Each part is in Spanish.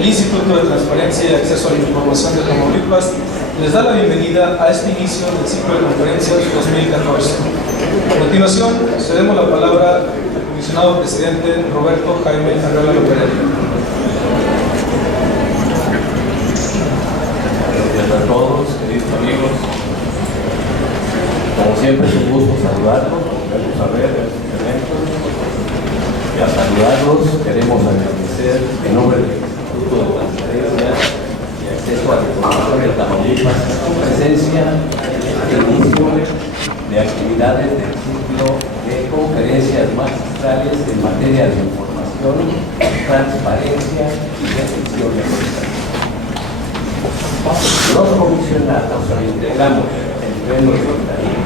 El Instituto de Transparencia y Acceso a la Información de Tamaulipas les da la bienvenida a este inicio del ciclo de conferencias 2014. A continuación, cedemos la palabra al comisionado presidente Roberto Jaime Arreola López. Gracias a todos, queridos amigos. Como siempre es un gusto saludarlos, volverlos a ver en este evento. Y al saludarlos queremos agradecer en nombre del Instituto de Transparencia y Acceso a la Información de Tamaulipas su presencia al inicio de actividades del ciclo de conferencias magistrales en materia de información, transparencia y detección de cosas. Los comisionados que integramos el pleno de Ontario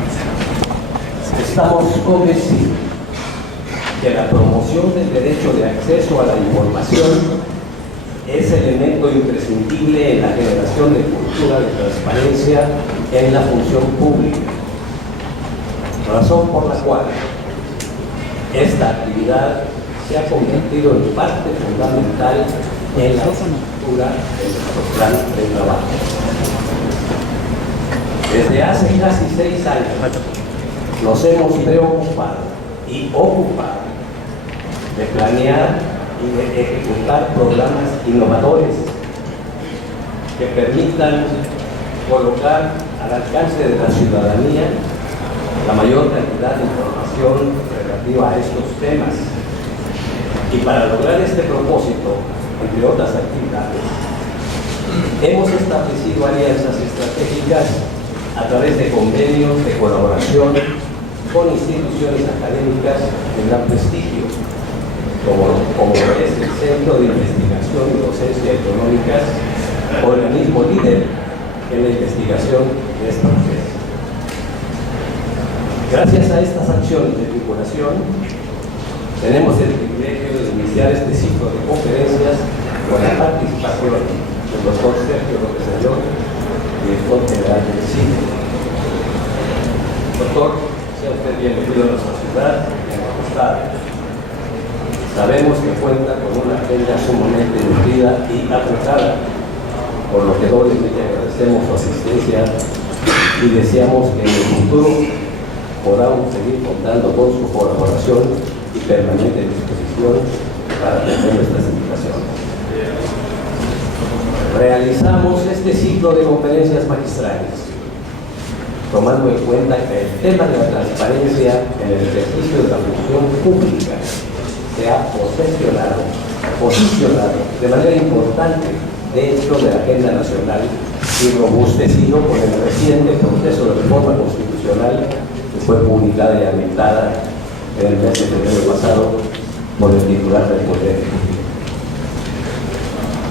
estamos convencidos que la promoción del derecho de acceso a la información es elemento imprescindible en la generación de cultura de transparencia en la función pública, razón por la cual esta actividad se ha convertido en parte fundamental en la estructura de nuestro plan de trabajo. Desde hace casi 6 años nos hemos preocupado y ocupado de planear y de ejecutar programas innovadores que permitan colocar al alcance de la ciudadanía la mayor cantidad de información relativa a estos temas. Y para lograr este propósito, entre otras actividades, hemos establecido alianzas estratégicas a través de convenios de colaboración con instituciones académicas de gran prestigio, como es el Centro de Investigación y Docencia Económicas, organismo líder en la investigación de esta mujer. Gracias a estas acciones de vinculación, tenemos el privilegio de iniciar este ciclo de conferencias con la participación del doctor Sergio López Ayllón, director general del CIE. Doctor, sea usted bienvenido a nuestra ciudad y a nuestro estado. Sabemos que cuenta con una agenda sumamente nutrida y apretada, por lo que doblemente agradecemos su asistencia y deseamos que en el futuro podamos seguir contando con su colaboración y permanente disposición para atender nuestras invitaciones. Realizamos este ciclo de conferencias magistrales, tomando en cuenta que el tema de la transparencia en el ejercicio de la función pública se ha posicionado de manera importante dentro de la agenda nacional y robustecido con el reciente proceso de reforma constitucional que fue publicada y habilitada en el mes de febrero pasado por el titular del Poder Ejecutivo.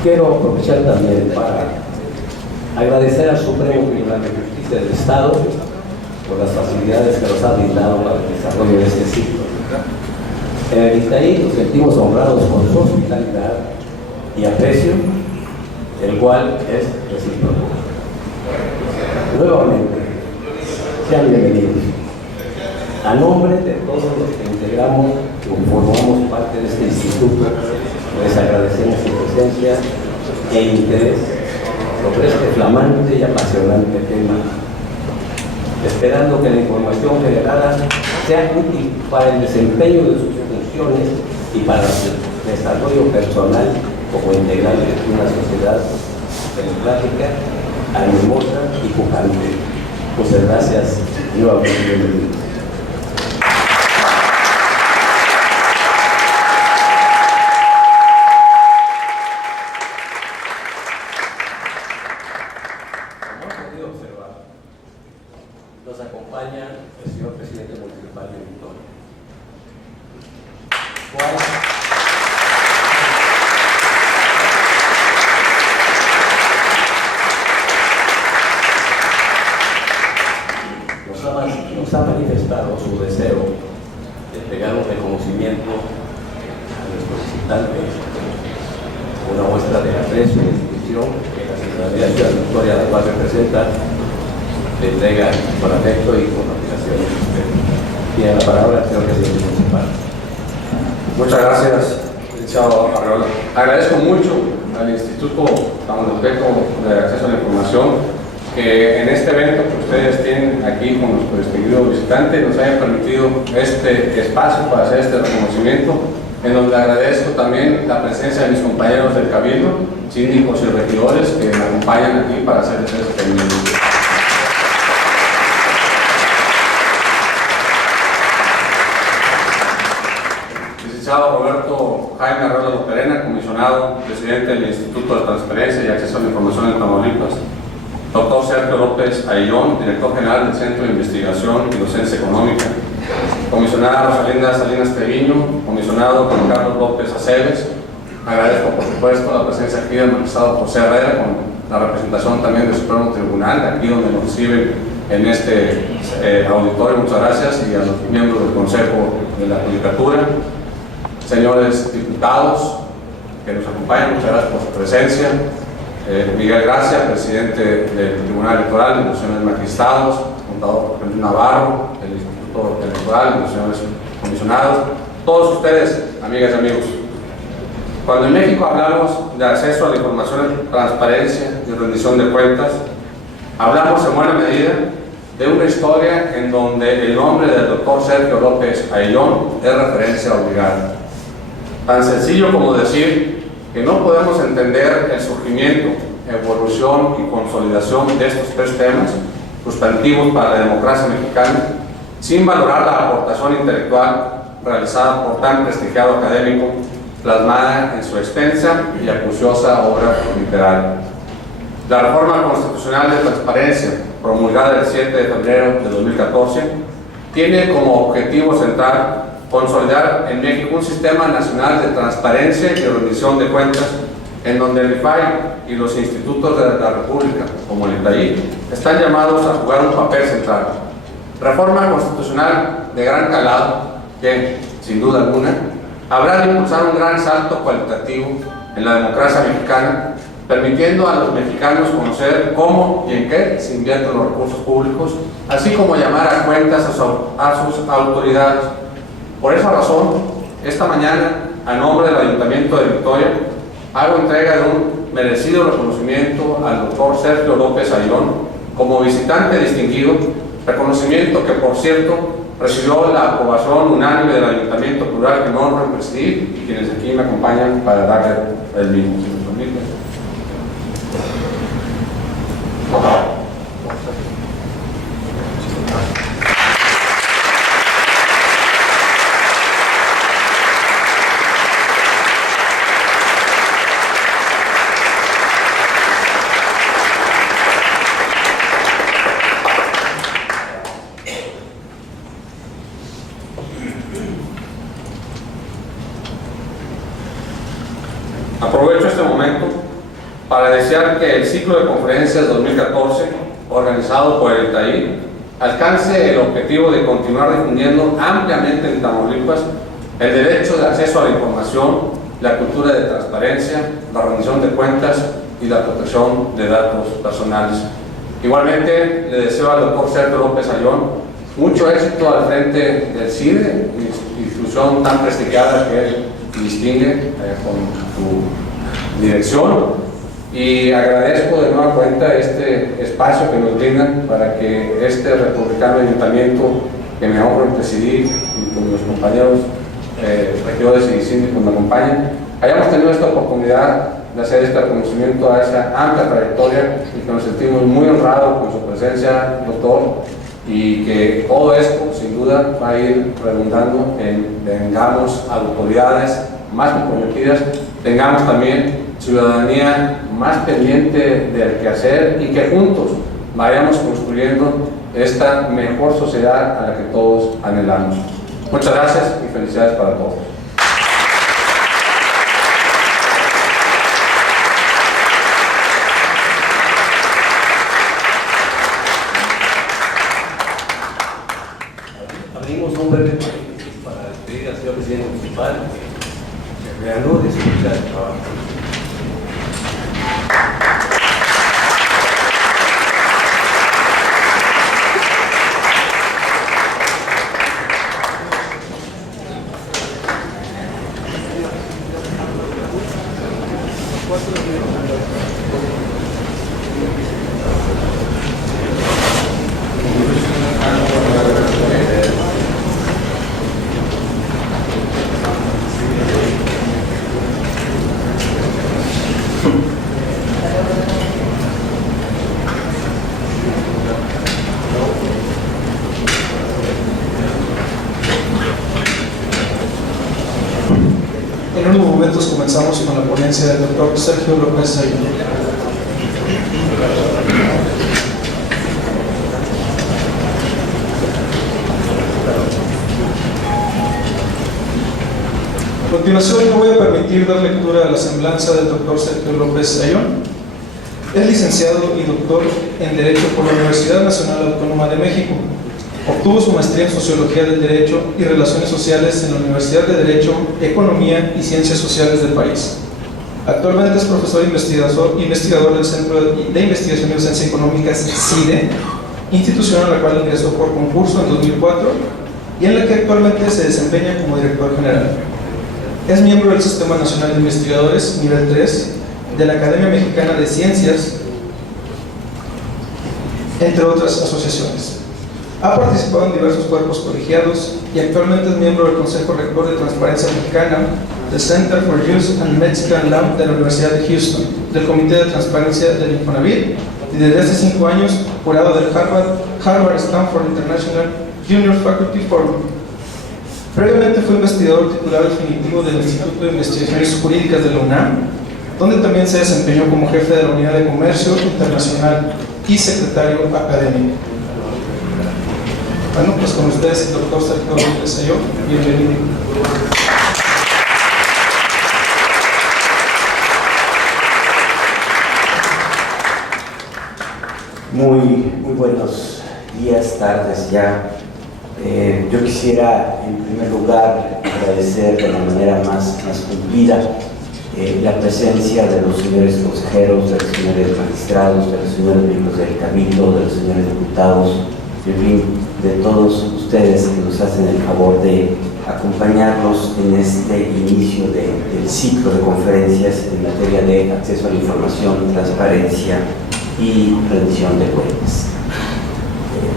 Quiero aprovechar también para agradecer al Supremo Tribunal de Justicia del Estado por las facilidades que nos ha brindado para el desarrollo de este ciclo. En el ITAI nos sentimos honrados por su hospitalidad y aprecio, el cual es recíproco. Nuevamente, sean bienvenidos. A nombre de todos los que integramos y formamos parte de este instituto, les agradecemos su presencia e interés sobre este flamante y apasionante tema, esperando que la información generada sea útil para el desempeño de sus funciones y para el desarrollo personal como integrante de una sociedad democrática, animosa y pujante. Muchas gracias y nuevamente bienvenidos. Nos acompaña el señor presidente municipal de Victoria. Nos ha manifestado su deseo de entregar un reconocimiento a nuestros visitantes, una muestra de aprecio y distinción que la ciudadanía de Ciudad Victoria, la cual representa, le entrega con afecto y con admiración. Tiene la palabra el señor presidente municipal. Muchas gracias, licenciado Arreola. Agradezco mucho al Instituto Tamaulipeco de Acceso a la Información que en este evento que ustedes tienen aquí con nuestro distinguido visitante nos haya permitido este espacio para hacer este reconocimiento, en donde agradezco también la presencia de mis compañeros del Cabildo, síndicos y regidores que me acompañan aquí para hacer este reconocimiento. Licenciado Roberto Jaime Arreola Loperena, comisionado, presidente del Instituto de Transparencia y Acceso a la Información en Tamaulipas. Doctor Sergio López Ayllón, director general del Centro de Investigación y Docencia Económica. Comisionada Rosalinda Salinas Treviño, comisionado Juan Carlos López Aceves. Agradezco, por supuesto, la presencia aquí del magistrado José Herrera, con la representación también del Supremo Tribunal, aquí donde nos reciben en este auditorio. Muchas gracias, y a los miembros del Consejo de la Judicatura. Señores diputados que nos acompañan, muchas gracias por su presencia. Miguel Gracia, presidente del Tribunal Electoral, los señores magistrados, contador Felipe Navarro, del Instituto Electoral, los señores comisionados, todos ustedes, amigas y amigos. Cuando en México hablamos de acceso a la información, transparencia y rendición de cuentas, hablamos en buena medida de una historia en donde el nombre del doctor Sergio López Ayllón es referencia obligada. Tan sencillo como decir que no podemos entender el surgimiento, evolución y consolidación de estos tres temas sustantivos para la democracia mexicana sin valorar la aportación intelectual realizada por tan prestigiado académico, plasmada en su extensa y acuciosa obra literaria. La reforma constitucional de transparencia, promulgada el 7 de febrero de 2014, tiene como objetivo central consolidar en México un sistema nacional de transparencia y rendición de cuentas, en donde el IFAI y los institutos de la República, como el ITAI, están llamados a jugar un papel central. Reforma constitucional de gran calado que, sin duda alguna, habrá de impulsar un gran salto cualitativo en la democracia mexicana, permitiendo a los mexicanos conocer cómo y en qué se invierten los recursos públicos, así como llamar a cuentas a sus autoridades. Por esa razón, esta mañana, a nombre del Ayuntamiento de Victoria, hago entrega de un merecido reconocimiento al doctor Sergio López Ayllón como visitante distinguido, reconocimiento que, por cierto, recibió la aprobación unánime del Ayuntamiento Plural que me honro en presidir y quienes aquí me acompañan para darle el mismo. Aprovecho este momento para desear que el ciclo de conferencias 2014, organizado por el ITAI, alcance el objetivo de continuar difundiendo ampliamente en Tamaulipas el derecho de acceso a la información, la cultura de transparencia, la rendición de cuentas y la protección de datos personales. Igualmente, le deseo al doctor Sergio López Ayllón mucho éxito al frente del CIDE, institución tan prestigiada que él distingue con su dirección, y agradezco de nueva cuenta este espacio que nos brindan para que este republicano ayuntamiento que me honro en presidir y con los compañeros regidores y síndicos me acompañan, hayamos tenido esta oportunidad de hacer este reconocimiento a esa amplia trayectoria y que nos sentimos muy honrados con su presencia, doctor, y que todo esto sin duda va a ir redundando en tengamos autoridades más comprometidas, tengamos también ciudadanía más pendiente del quehacer y que juntos vayamos construyendo esta mejor sociedad a la que todos anhelamos. Muchas gracias y felicidades para todos. Abrimos un breve paréntesis para despedir al señor presidente municipal, que reanude su vida de trabajo. En unos momentos comenzamos con la ponencia del doctor Sergio López Ayón. A continuación, me voy a permitir dar lectura a la semblanza del doctor Sergio López Ayón. Es licenciado y doctor en Derecho por la Universidad Nacional Autónoma de México. Obtuvo su maestría en Sociología del Derecho y Relaciones Sociales en la Universidad de Derecho, Economía y Ciencias Sociales de París. Actualmente es profesor investigador del Centro de Investigación y Docencia Económicas, CIDE, institución a la cual ingresó por concurso en 2004 y en la que actualmente se desempeña como director general. Es miembro del Sistema Nacional de Investigadores, nivel 3, de la Academia Mexicana de Ciencias, entre otras asociaciones. Ha participado en diversos cuerpos colegiados y actualmente es miembro del Consejo Rector de Transparencia Mexicana, del Center for Youth and Mexican Law de la Universidad de Houston, del Comité de Transparencia del Infonavit y desde hace 5 años jurado del Harvard Stanford International Junior Faculty Forum. Previamente fue investigador titular definitivo del Instituto de Investigaciones Jurídicas de la UNAM, donde también se desempeñó como jefe de la Unidad de Comercio Internacional y secretario académico. Bueno, pues con ustedes el doctor Sergio López Ayón. Bienvenido. Muy buenos días, tardes ya. Yo quisiera en primer lugar agradecer de la manera más cumplida la presencia de los señores consejeros, de los señores magistrados, de los señores miembros del Cabildo, de los señores diputados, en fin, de todos ustedes que nos hacen el favor de acompañarnos en este inicio del ciclo de conferencias en materia de acceso a la información, transparencia y rendición de cuentas.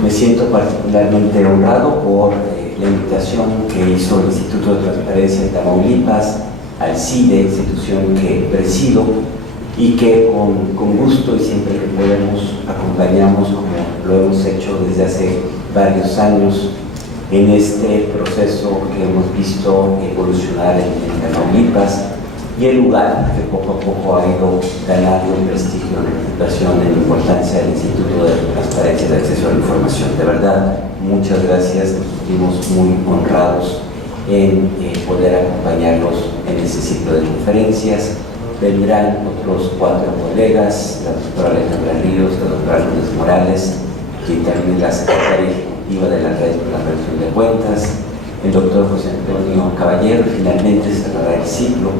Me siento particularmente honrado por la invitación que hizo el Instituto de Transparencia de Tamaulipas al CIDE, institución que presido y que con gusto y siempre que podemos acompañamos, como lo hemos hecho desde hace varios años, en este proceso que hemos visto evolucionar en Tamaulipas y el lugar que poco a poco ha ido ganando en prestigio, en reputación, en importancia del Instituto de Transparencia y de Acceso a la Información. De verdad, muchas gracias, nos sentimos muy honrados en poder acompañarlos en este ciclo de conferencias. Vendrán otros 4 colegas, la doctora Alejandra Ríos, la doctora Lourdes Morales, quien también es la secretaria ejecutiva de la Red por la Rendición de Cuentas, el doctor José Antonio Caballero, y finalmente cerrará el ciclo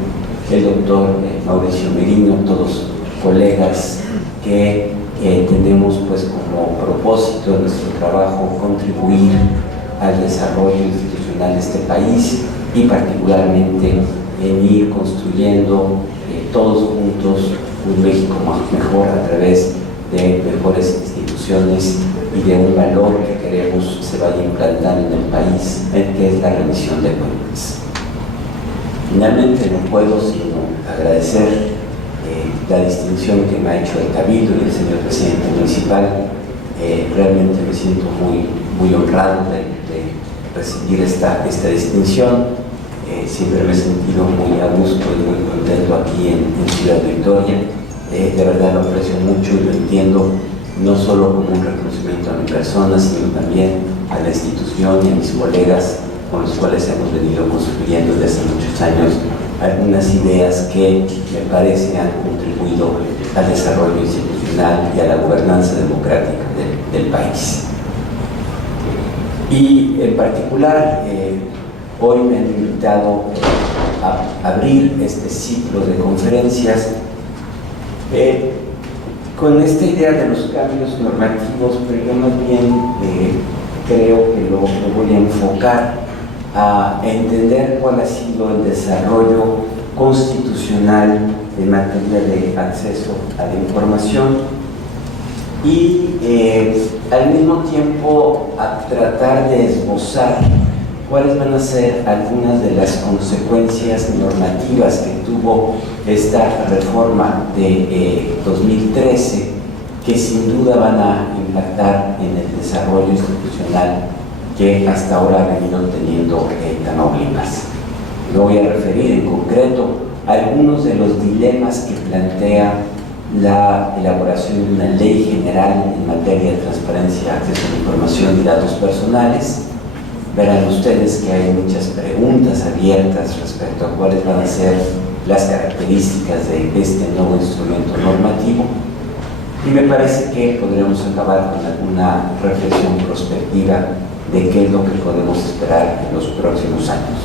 el doctor Mauricio Merino, todos colegas que tenemos pues como propósito de nuestro trabajo contribuir al desarrollo institucional de este país y particularmente en ir construyendo todos juntos un México mejor a través de mejores instituciones y de un valor que queremos se vaya implantando en el país, que es la rendición de cuentas. Finalmente no puedo sino agradecer la distinción que me ha hecho el Cabildo y el señor presidente municipal. Realmente me siento muy honrado de recibir esta distinción. Siempre me he sentido muy a gusto y muy contento aquí en Ciudad Victoria. De verdad lo aprecio mucho y lo entiendo no solo como un reconocimiento a mi persona, sino también a la institución y a mis colegas con los cuales hemos venido construyendo desde hace muchos años algunas ideas que me parece han contribuido al desarrollo institucional y a la gobernanza democrática del país. Y en particular, hoy me han invitado a abrir este ciclo de conferencias con esta idea de los cambios normativos, pero yo más bien creo que lo voy a enfocar a entender cuál ha sido el desarrollo constitucional en materia de acceso a la información y al mismo tiempo a tratar de esbozar cuáles van a ser algunas de las consecuencias normativas que tuvo esta reforma de 2013, que sin duda van a impactar en el desarrollo institucional que hasta ahora ha venido teniendo Tamaulipas. Me voy a referir en concreto a algunos de los dilemas que plantea la elaboración de una ley general en materia de transparencia, acceso a la información y datos personales. Verán ustedes que hay muchas preguntas abiertas respecto a cuáles van a ser las características de este nuevo instrumento normativo, y me parece que podremos acabar con alguna reflexión prospectiva de qué es lo que podemos esperar en los próximos años.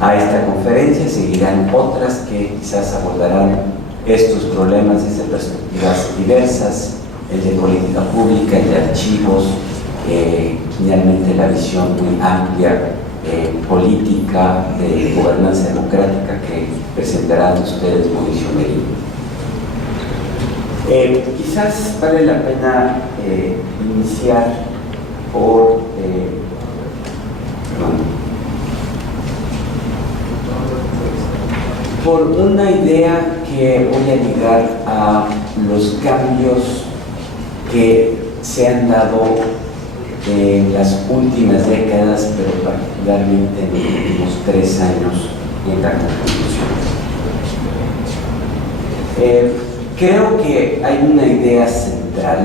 A esta conferencia seguirán otras que quizás abordarán estos problemas desde perspectivas diversas, el de política pública, el de archivos, finalmente la visión muy amplia política de gobernanza democrática que presentarán ustedes Mauricio Merino. Quizás vale la pena iniciar por una idea que voy a ligar a los cambios que se han dado en las últimas décadas, pero particularmente en los últimos 3 años en la Constitución. Creo que hay una idea central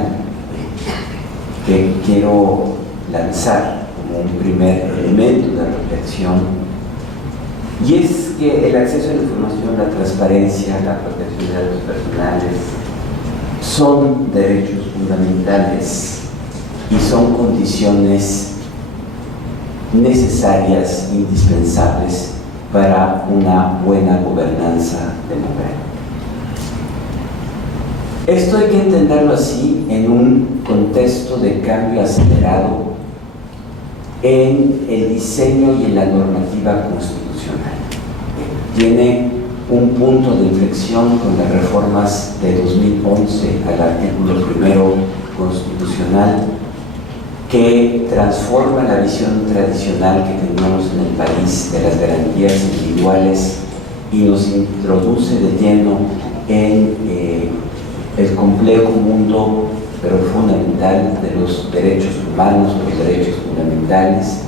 que quiero lanzar como un primer elemento de reflexión, y es que el acceso a la información, la transparencia, la protección de datos personales son derechos fundamentales y son condiciones necesarias, indispensables para una buena gobernanza democrática. Esto hay que entenderlo así en un contexto de cambio acelerado en el diseño y en la normativa constitucional. Tiene un punto de inflexión con las reformas de 2011 al artículo 1 constitucional, que transforma la visión tradicional que teníamos en el país de las garantías individuales y nos introduce de lleno en el complejo mundo, pero fundamental, de los derechos humanos, los derechos fundamentales,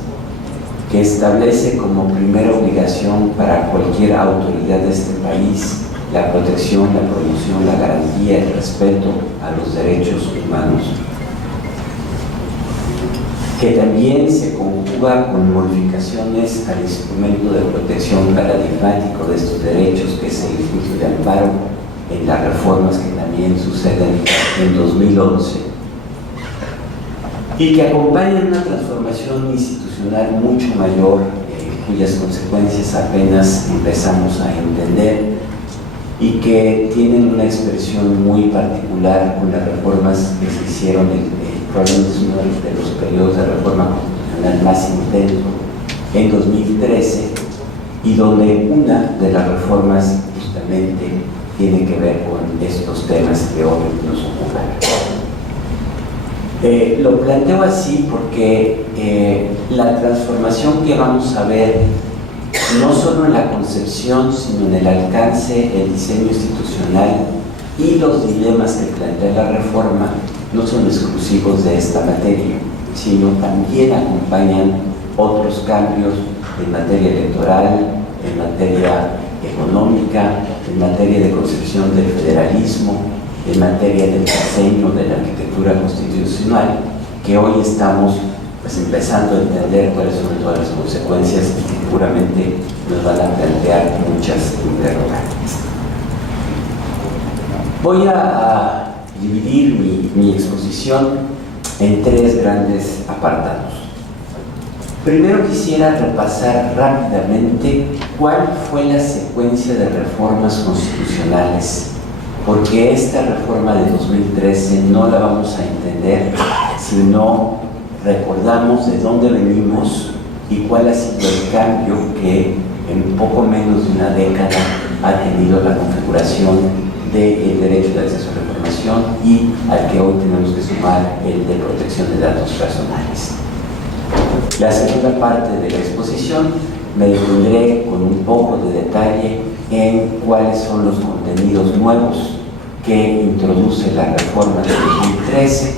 que establece como primera obligación para cualquier autoridad de este país la protección, la promoción, la garantía, el respeto a los derechos humanos, que también se conjuga con modificaciones al instrumento de protección paradigmático de estos derechos, que es el juicio de amparo, en las reformas que también suceden en 2011, y que acompañan una transformación institucional mucho mayor, cuyas consecuencias apenas empezamos a entender, y que tienen una expresión muy particular con las reformas que se hicieron. Probablemente es uno de los periodos de reforma constitucional más intenso en 2013, y donde una de las reformas justamente tiene que ver con estos temas que hoy nos ocupan. Lo planteo así porque la transformación que vamos a ver, no solo en la concepción, sino en el alcance, el diseño institucional y los dilemas que plantea la reforma, no son exclusivos de esta materia, sino también acompañan otros cambios en materia electoral, en materia económica, en materia de concepción del federalismo, en materia del diseño de la arquitectura constitucional, que hoy estamos empezando a entender cuáles son todas las consecuencias y que seguramente nos van a plantear muchas interrogantes. Voy a dividir mi exposición en 3 grandes apartados. Primero quisiera repasar rápidamente cuál fue la secuencia de reformas constitucionales, porque esta reforma de 2013 no la vamos a entender si no recordamos de dónde venimos y cuál ha sido el cambio que en poco menos de una década ha tenido la configuración del derecho de acceso a la información y al que hoy tenemos que sumar el de protección de datos personales. La segunda parte de la exposición me detendré con un poco de detalle en cuáles son los contenidos nuevos que introduce la reforma de 2013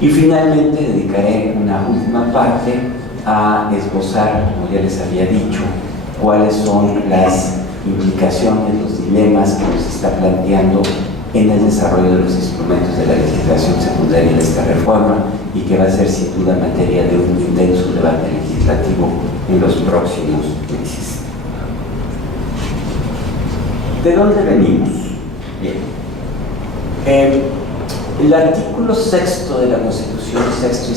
y finalmente dedicaré una última parte a esbozar, como ya les había dicho, cuáles son las implicaciones, los dilemas que nos está planteando en el desarrollo de los instrumentos de la legislación secundaria de esta reforma y que va a ser sin duda materia de un intenso debate legislativo en los próximos meses. ¿De dónde venimos? Bien. El artículo 6 de la Constitución, sexto y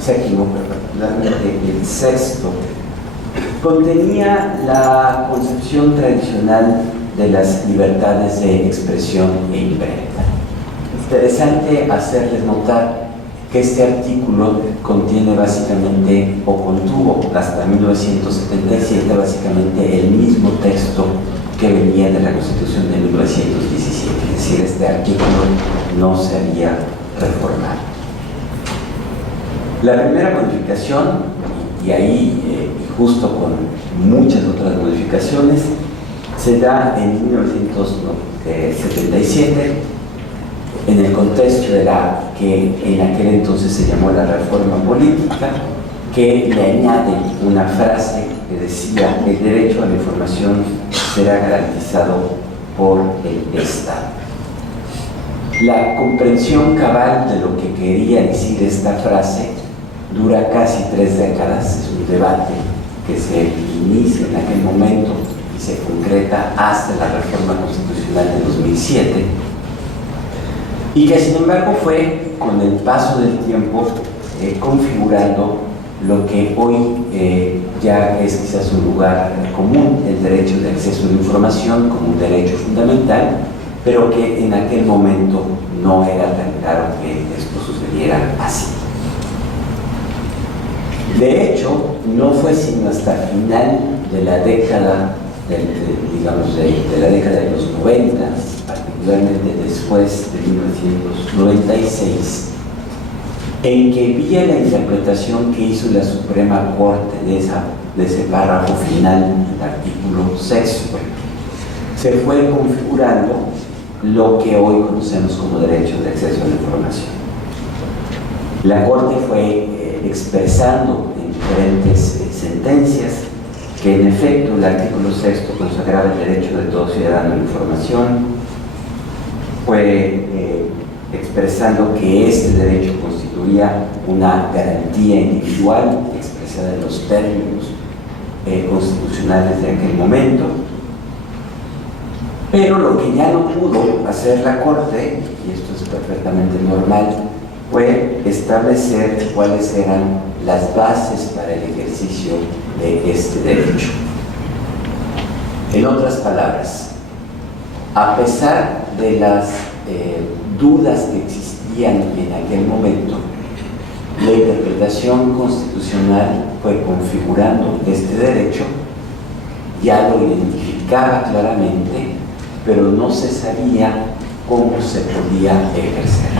séptimo, particularmente el sexto, contenía la concepción tradicional de las libertades de expresión e imprenta. Interesante hacerles notar que este artículo contiene básicamente, o contuvo hasta 1977, básicamente el mismo texto que venía de la Constitución de 1917, es decir, este artículo no se había reformado. La primera modificación, y ahí justo con muchas otras modificaciones, se da en 1977 en el contexto de la que en aquel entonces se llamó la reforma política, que le añade una frase que decía: el derecho a la información será garantizado por el Estado. La comprensión cabal de lo que quería decir esta frase dura casi 3 décadas, es un debate que se inicia en aquel momento y se concreta hasta la reforma constitucional de 2007, y que sin embargo fue con el paso del tiempo configurando lo que hoy ya es quizás un lugar común, el derecho de acceso a la información como un derecho fundamental, pero que en aquel momento no era tan claro que esto sucediera así. De hecho, no fue sino hasta final de la década, de la década de los 90, particularmente después de 1996, en que vía la interpretación que hizo la Suprema Corte de ese párrafo final del artículo 6, se fue configurando lo que hoy conocemos como derecho de acceso a la información. La Corte fue expresando en diferentes sentencias que en efecto el artículo 6 consagraba el derecho de todo ciudadano a la información, fue expresando que este derecho constituía una garantía individual expresada en los términos constitucionales de aquel momento, pero lo que ya no pudo hacer la Corte, y esto es perfectamente normal, fue establecer cuáles eran las bases para el ejercicio de este derecho. En otras palabras, a pesar de las dudas que existían en aquel momento, la interpretación constitucional fue configurando este derecho, ya lo identificaba claramente, pero no se sabía cómo se podía ejercer.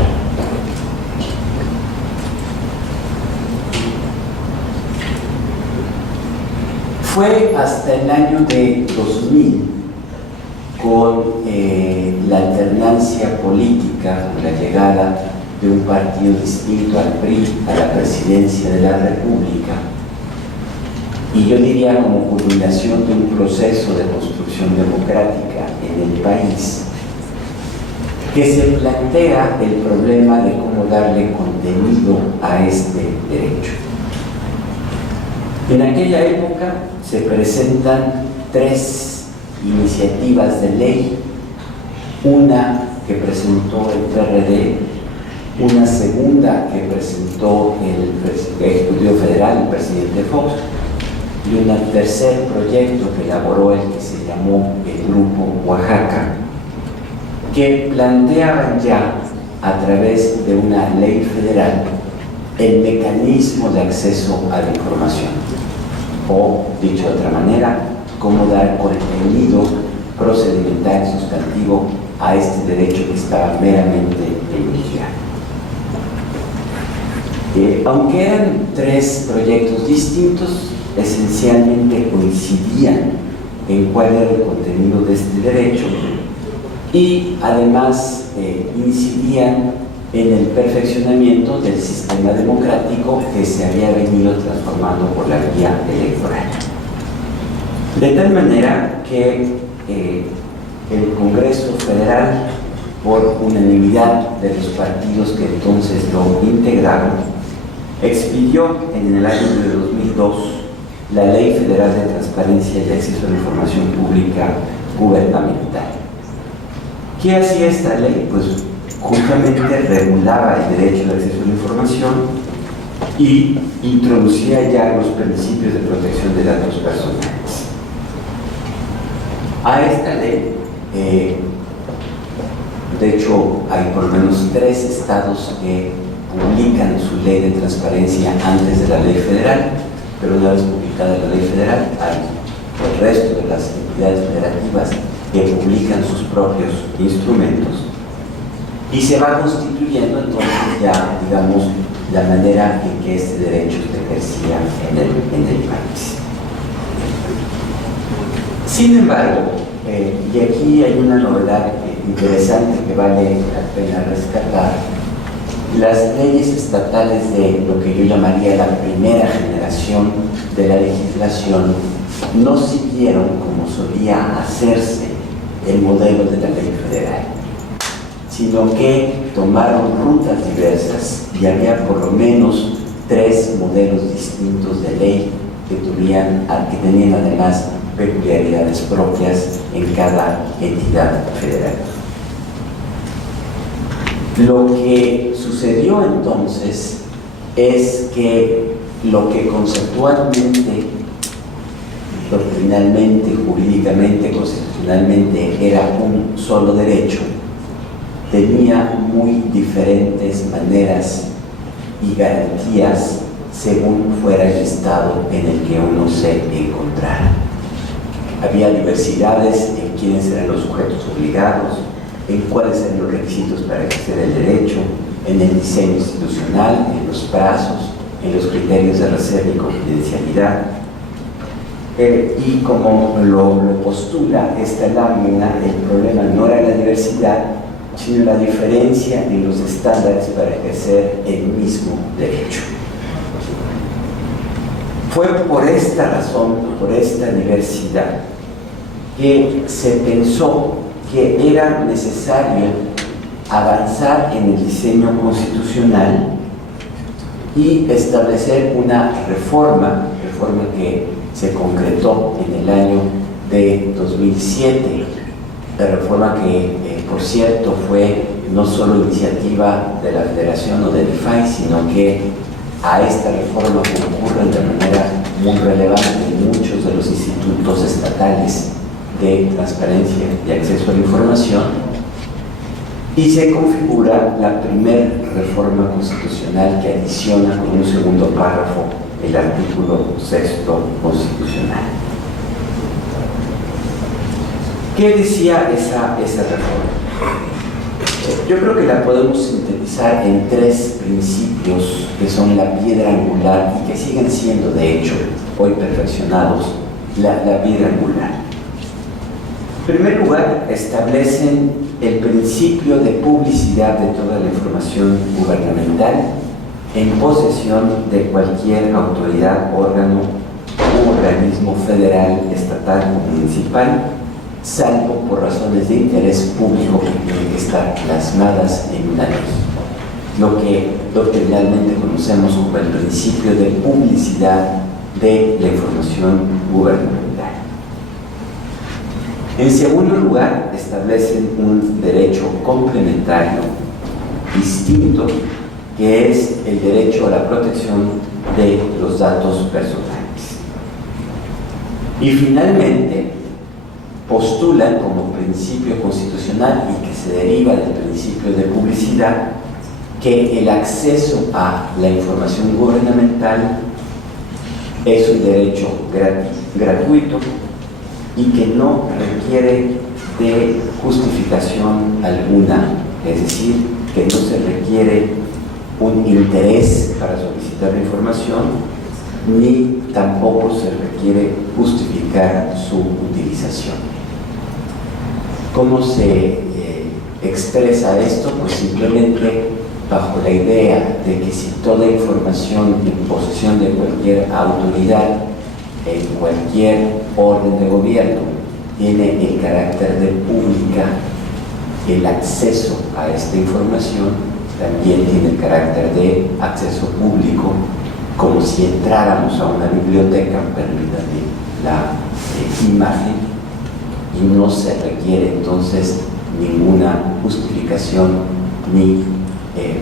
Fue hasta el año de 2000, con la alternancia política, con la llegada de un partido distinto al PRI a la presidencia de la República, y yo diría como culminación de un proceso de construcción democrática en el país, que se plantea el problema de cómo darle contenido a este derecho. En aquella época se presentan 3 iniciativas de ley, una que presentó el PRD, una segunda que presentó el Ejecutivo Federal, el presidente Fox, y un tercer proyecto que elaboró el que se llamó el Grupo Oaxaca, que planteaban ya a través de una ley federal el mecanismo de acceso a la información, o dicho de otra manera, cómo dar contenido procedimental sustantivo a este derecho que estaba meramente enunciado. Aunque eran tres proyectos distintos, esencialmente coincidían en cuál era el contenido de este derecho y además incidían en el perfeccionamiento del sistema democrático que se había venido transformando por la vía electoral. De tal manera que el Congreso Federal, por unanimidad de los partidos que entonces lo integraron, expidió en el año de 2002 la Ley Federal de Transparencia y Acceso a la Información Pública Gubernamental. ¿Qué hacía esta ley? Pues justamente regulaba el derecho de acceso a la información y introducía ya los principios de protección de datos personales. A esta ley, de hecho, hay por lo menos 3 estados que publican su ley de transparencia antes de la ley federal, pero una vez publicada la ley federal, hay el resto de las entidades federativas que publican sus propios instrumentos y se va constituyendo entonces ya, digamos, la manera en que este derecho se ejercía en el país. Sin embargo, y aquí hay una novedad interesante que vale la pena rescatar, las leyes estatales de lo que yo llamaría la primera generación de la legislación no siguieron, como solía hacerse, el modelo de la ley federal, sino que tomaron rutas diversas y había por lo menos 3 modelos distintos de ley que tenían además peculiaridades propias en cada entidad federal. Lo que sucedió entonces es que lo que conceptualmente, doctrinalmente, jurídicamente, constitucionalmente era un solo derecho, tenía muy diferentes maneras y garantías según fuera el estado en el que uno se encontrara. Había diversidades en quiénes eran los sujetos obligados, en cuáles eran los requisitos para ejercer el derecho, en el diseño institucional, en los plazos, en los criterios de reserva y confidencialidad. Y como lo postula esta lámina, el problema no era la diversidad, sino la diferencia en los estándares para ejercer el mismo derecho. Fue por esta razón, por esta diversidad, que se pensó que era necesario avanzar en el diseño constitucional y establecer una reforma que se concretó en el año de 2007, la reforma que, por cierto, fue no solo iniciativa de la Federación o del IFAI, sino que a esta reforma concurren de manera muy relevante muchos de los institutos estatales de transparencia y acceso a la información, y se configura la primera reforma constitucional que adiciona con un segundo párrafo el artículo 6º constitucional. ¿Qué decía esa reforma? Yo creo que la podemos sintetizar en 3 principios que son la piedra angular y que siguen siendo, de hecho, hoy perfeccionados, la piedra angular. En primer lugar, establecen el principio de publicidad de toda la información gubernamental en posesión de cualquier autoridad, órgano u organismo federal, estatal o municipal, salvo por razones de interés público que tienen que estar plasmadas en una ley, lo que doctrinalmente conocemos como el principio de publicidad de la información gubernamental. En segundo lugar, establecen un derecho complementario distinto, que es el derecho a la protección de los datos personales. Y finalmente, postulan como principio constitucional y que se deriva del principio de publicidad que el acceso a la información gubernamental es un derecho gratuito y que no requiere de justificación alguna, es decir, que no se requiere un interés para solicitar la información, ni tampoco se requiere justificar su utilización. ¿Cómo se expresa esto? Pues simplemente bajo la idea de que si toda información en posesión de cualquier autoridad, en cualquier orden de gobierno, tiene el carácter de pública, el acceso a esta información también tiene el carácter de acceso público, como si entráramos a una biblioteca, permítanme la imagen, y no se requiere entonces ninguna justificación ni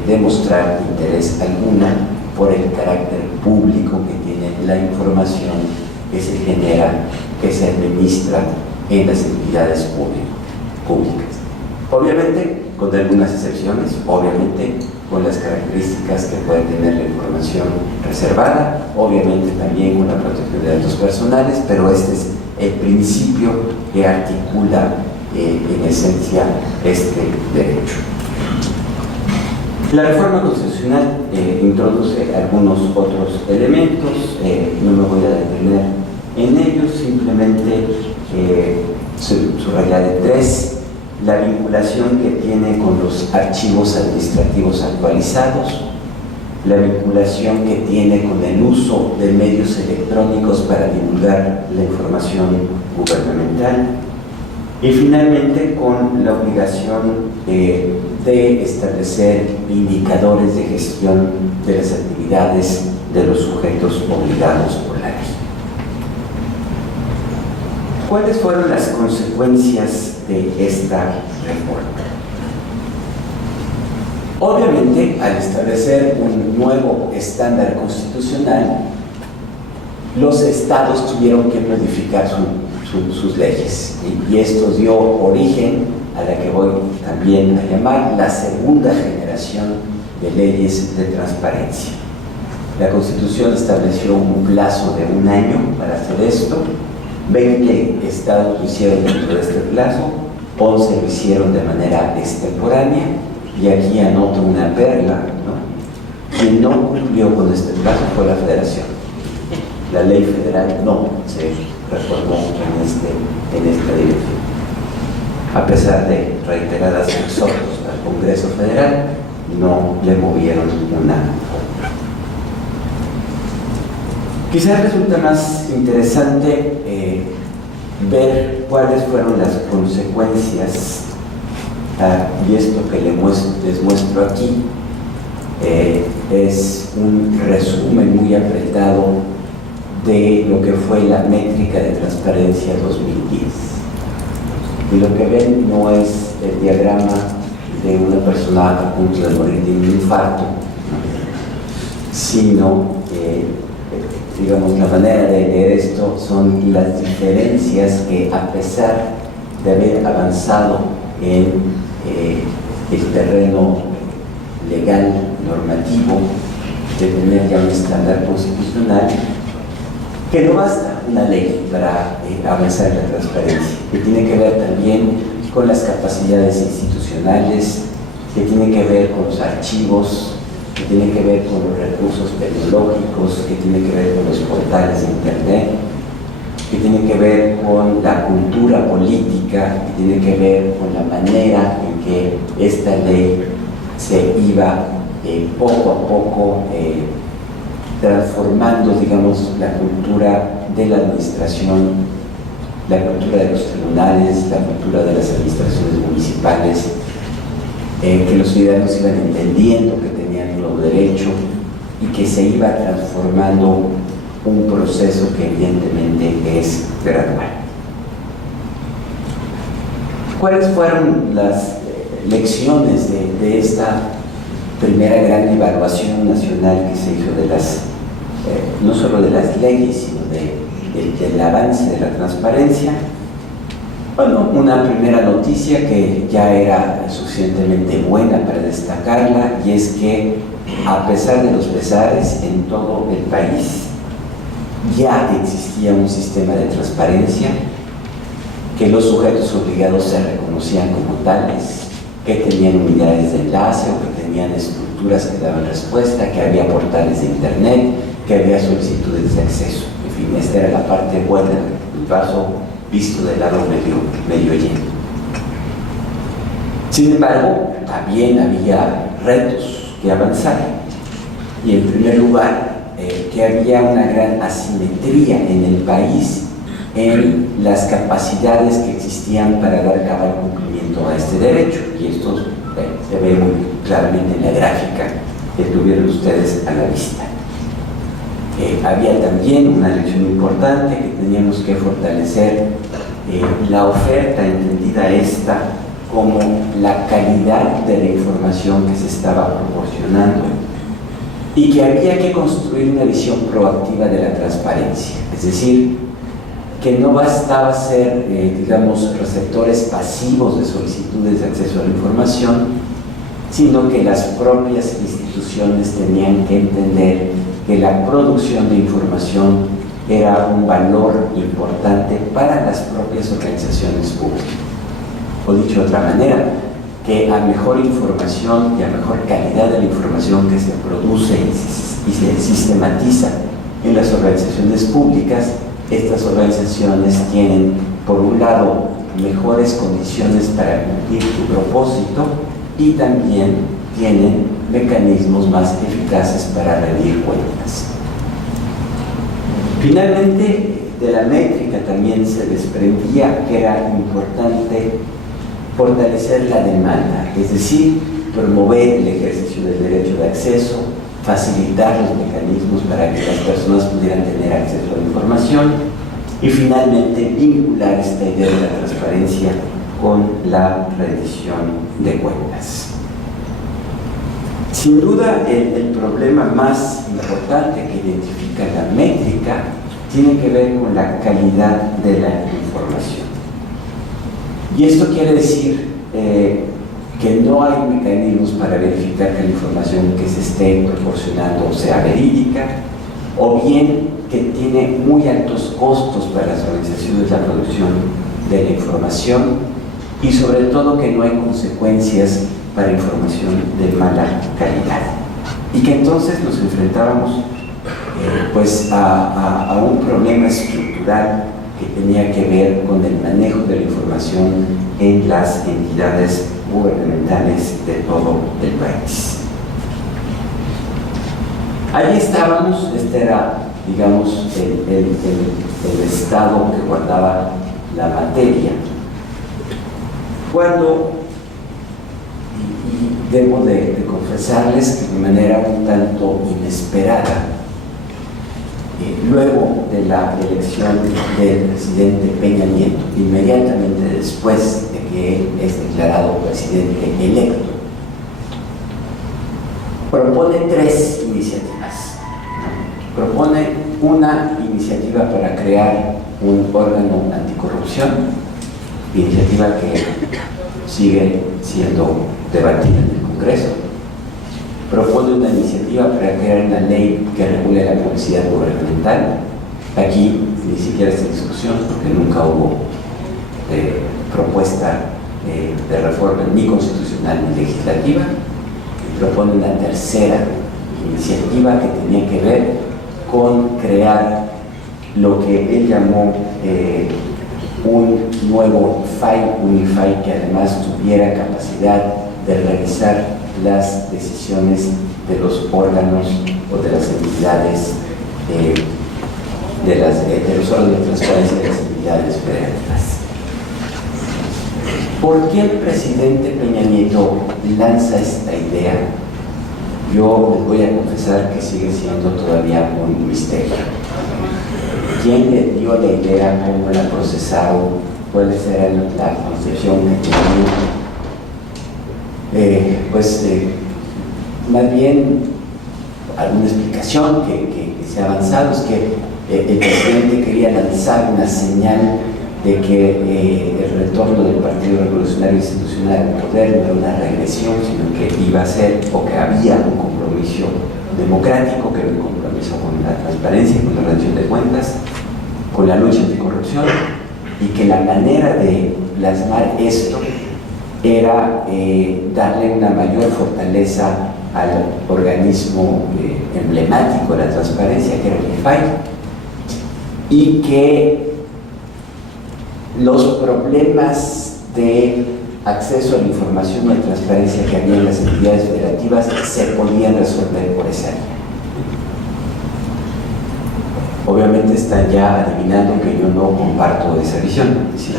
demostrar interés alguna por el carácter público que tiene la información que se genera, que se administra en las entidades públicas. Obviamente, con algunas excepciones, obviamente con las características que puede tener la información reservada, obviamente también con la protección de datos personales, pero este es el principio que articula en esencia este derecho. La reforma constitucional introduce algunos otros elementos, no me voy a detener en ellos, simplemente subrayaré tres: la vinculación que tiene con los archivos administrativos actualizados, la vinculación que tiene con el uso de medios electrónicos para divulgar la información gubernamental, y finalmente con la obligación de establecer indicadores de gestión de las actividades de los sujetos obligados por la ley. ¿Cuáles fueron las consecuencias de esta reforma? Obviamente, al establecer un nuevo estándar constitucional, los estados tuvieron que modificar sus leyes, y esto dio origen a la que voy también a llamar la segunda generación de leyes de transparencia. La Constitución estableció un plazo de 1 año para hacer esto. 20 estados lo hicieron dentro de este plazo, 11 lo hicieron de manera extemporánea, y aquí anoto una perla, ¿no? Quien no cumplió con este plazo fue la Federación. La ley federal no se reformó en esta dirección. A pesar de reiteradas exhortos al Congreso Federal, no le movieron una coma. Quizás resulta más interesante ver cuáles fueron las consecuencias, y esto que les muestro aquí es un resumen muy apretado de lo que fue la métrica de transparencia 2010. Y lo que ven no es el diagrama de una persona a punto de morir de un infarto, sino digamos, la manera de leer esto son las diferencias que, a pesar de haber avanzado en el terreno legal, normativo, de tener ya un estándar constitucional, que no basta una ley para avanzar en la transparencia, que tiene que ver también con las capacidades institucionales, que tiene que ver con los archivos, que tiene que ver con los recursos tecnológicos, que tiene que ver con los portales de internet, que tiene que ver con la cultura política, que tiene que ver con la manera en que esta ley se iba poco a poco transformando, digamos, la cultura de la administración, la cultura de los tribunales, la cultura de las administraciones municipales, que los ciudadanos iban entendiendo que tenían un nuevo derecho y que se iba transformando un proceso que evidentemente es gradual. ¿Cuáles fueron las lecciones de esta primera gran evaluación nacional que se hizo de las, no solo de las leyes, sino del avance de la transparencia? Bueno, una primera noticia que ya era suficientemente buena para destacarla, y es que, a pesar de los pesares, en todo el país ya existía un sistema de transparencia que los sujetos obligados se reconocían como tales, que tenían unidades de enlace o que tenían estructuras que daban respuesta, que había portales de internet, que había solicitudes de acceso. En fin, esta era la parte buena, el vaso visto del lado medio lleno. Sin embargo, también había retos que avanzar. Y en primer lugar, que había una gran asimetría en el país en las capacidades que existían para dar cabal cumplimiento a este derecho. Y esto se ve muy claramente en la gráfica que tuvieron ustedes a la vista. Había también una lección importante que teníamos que fortalecer la oferta, entendida esta como la calidad de la información que se estaba proporcionando, y que había que construir una visión proactiva de la transparencia, es decir, que no bastaba ser, digamos, receptores pasivos de solicitudes de acceso a la información, sino que las propias instituciones tenían que entender que la producción de información era un valor importante para las propias organizaciones públicas. O dicho de otra manera, que a mejor información y a mejor calidad de la información que se produce y se sistematiza en las organizaciones públicas, estas organizaciones tienen, por un lado, mejores condiciones para cumplir su propósito y también tienen mecanismos más eficaces para rendir cuentas. Finalmente, de la métrica también se desprendía que era importante fortalecer la demanda, es decir, promover el ejercicio del derecho de acceso, facilitar los mecanismos para que las personas pudieran tener acceso a la información y finalmente vincular esta idea de la transparencia con la rendición de cuentas. Sin duda, el problema más importante que identifica la métrica tiene que ver con la calidad de la información. Y esto quiere decir que no hay mecanismos para verificar que la información que se esté proporcionando sea verídica, o bien que tiene muy altos costos para las organizaciones la producción de la información, y sobre todo que no hay consecuencias para información de mala calidad. Y que entonces nos enfrentábamos pues a un problema estructural que tenía que ver con el manejo de la información en las entidades gubernamentales de todo el país. Allí estábamos, este era, digamos, el estado que guardaba la materia, cuando, y debo de confesarles que de manera un tanto inesperada, luego de la elección del presidente Peña Nieto, inmediatamente después de que él es declarado presidente electo, propone tres iniciativas. Propone una iniciativa para crear un órgano anticorrupción, iniciativa que sigue siendo debatida en el Congreso. Propone una iniciativa para crear una ley que regule la publicidad gubernamental. Aquí ni siquiera está en discusión porque nunca hubo propuesta de reforma ni constitucional ni legislativa. Y propone una tercera iniciativa que tenía que ver con crear lo que él llamó un nuevo IFAI que además tuviera capacidad de realizar las decisiones de los órganos o de las entidades de los órganos de transparencia de las entidades federativas. ¿Por qué el presidente Peña Nieto lanza esta idea? Yo les voy a confesar que sigue siendo todavía un misterio. ¿Quién le dio la idea? ¿Cómo la procesaron? ¿Cuál era la concepción que tenía? Más bien, alguna explicación que se ha avanzado es que el presidente quería lanzar una señal de que el retorno del Partido Revolucionario Institucional al poder no era una regresión, sino que iba a ser, o que había un compromiso democrático, que era un compromiso con la transparencia, con la rendición de cuentas, con la lucha anticorrupción, y que la manera de plasmar esto era darle una mayor fortaleza al organismo emblemático de la transparencia, que era el IFAI, y que los problemas de acceso a la información y a la transparencia que había en las entidades federativas se podían resolver por esa vía. Obviamente están ya adivinando que yo no comparto esa visión, es decir,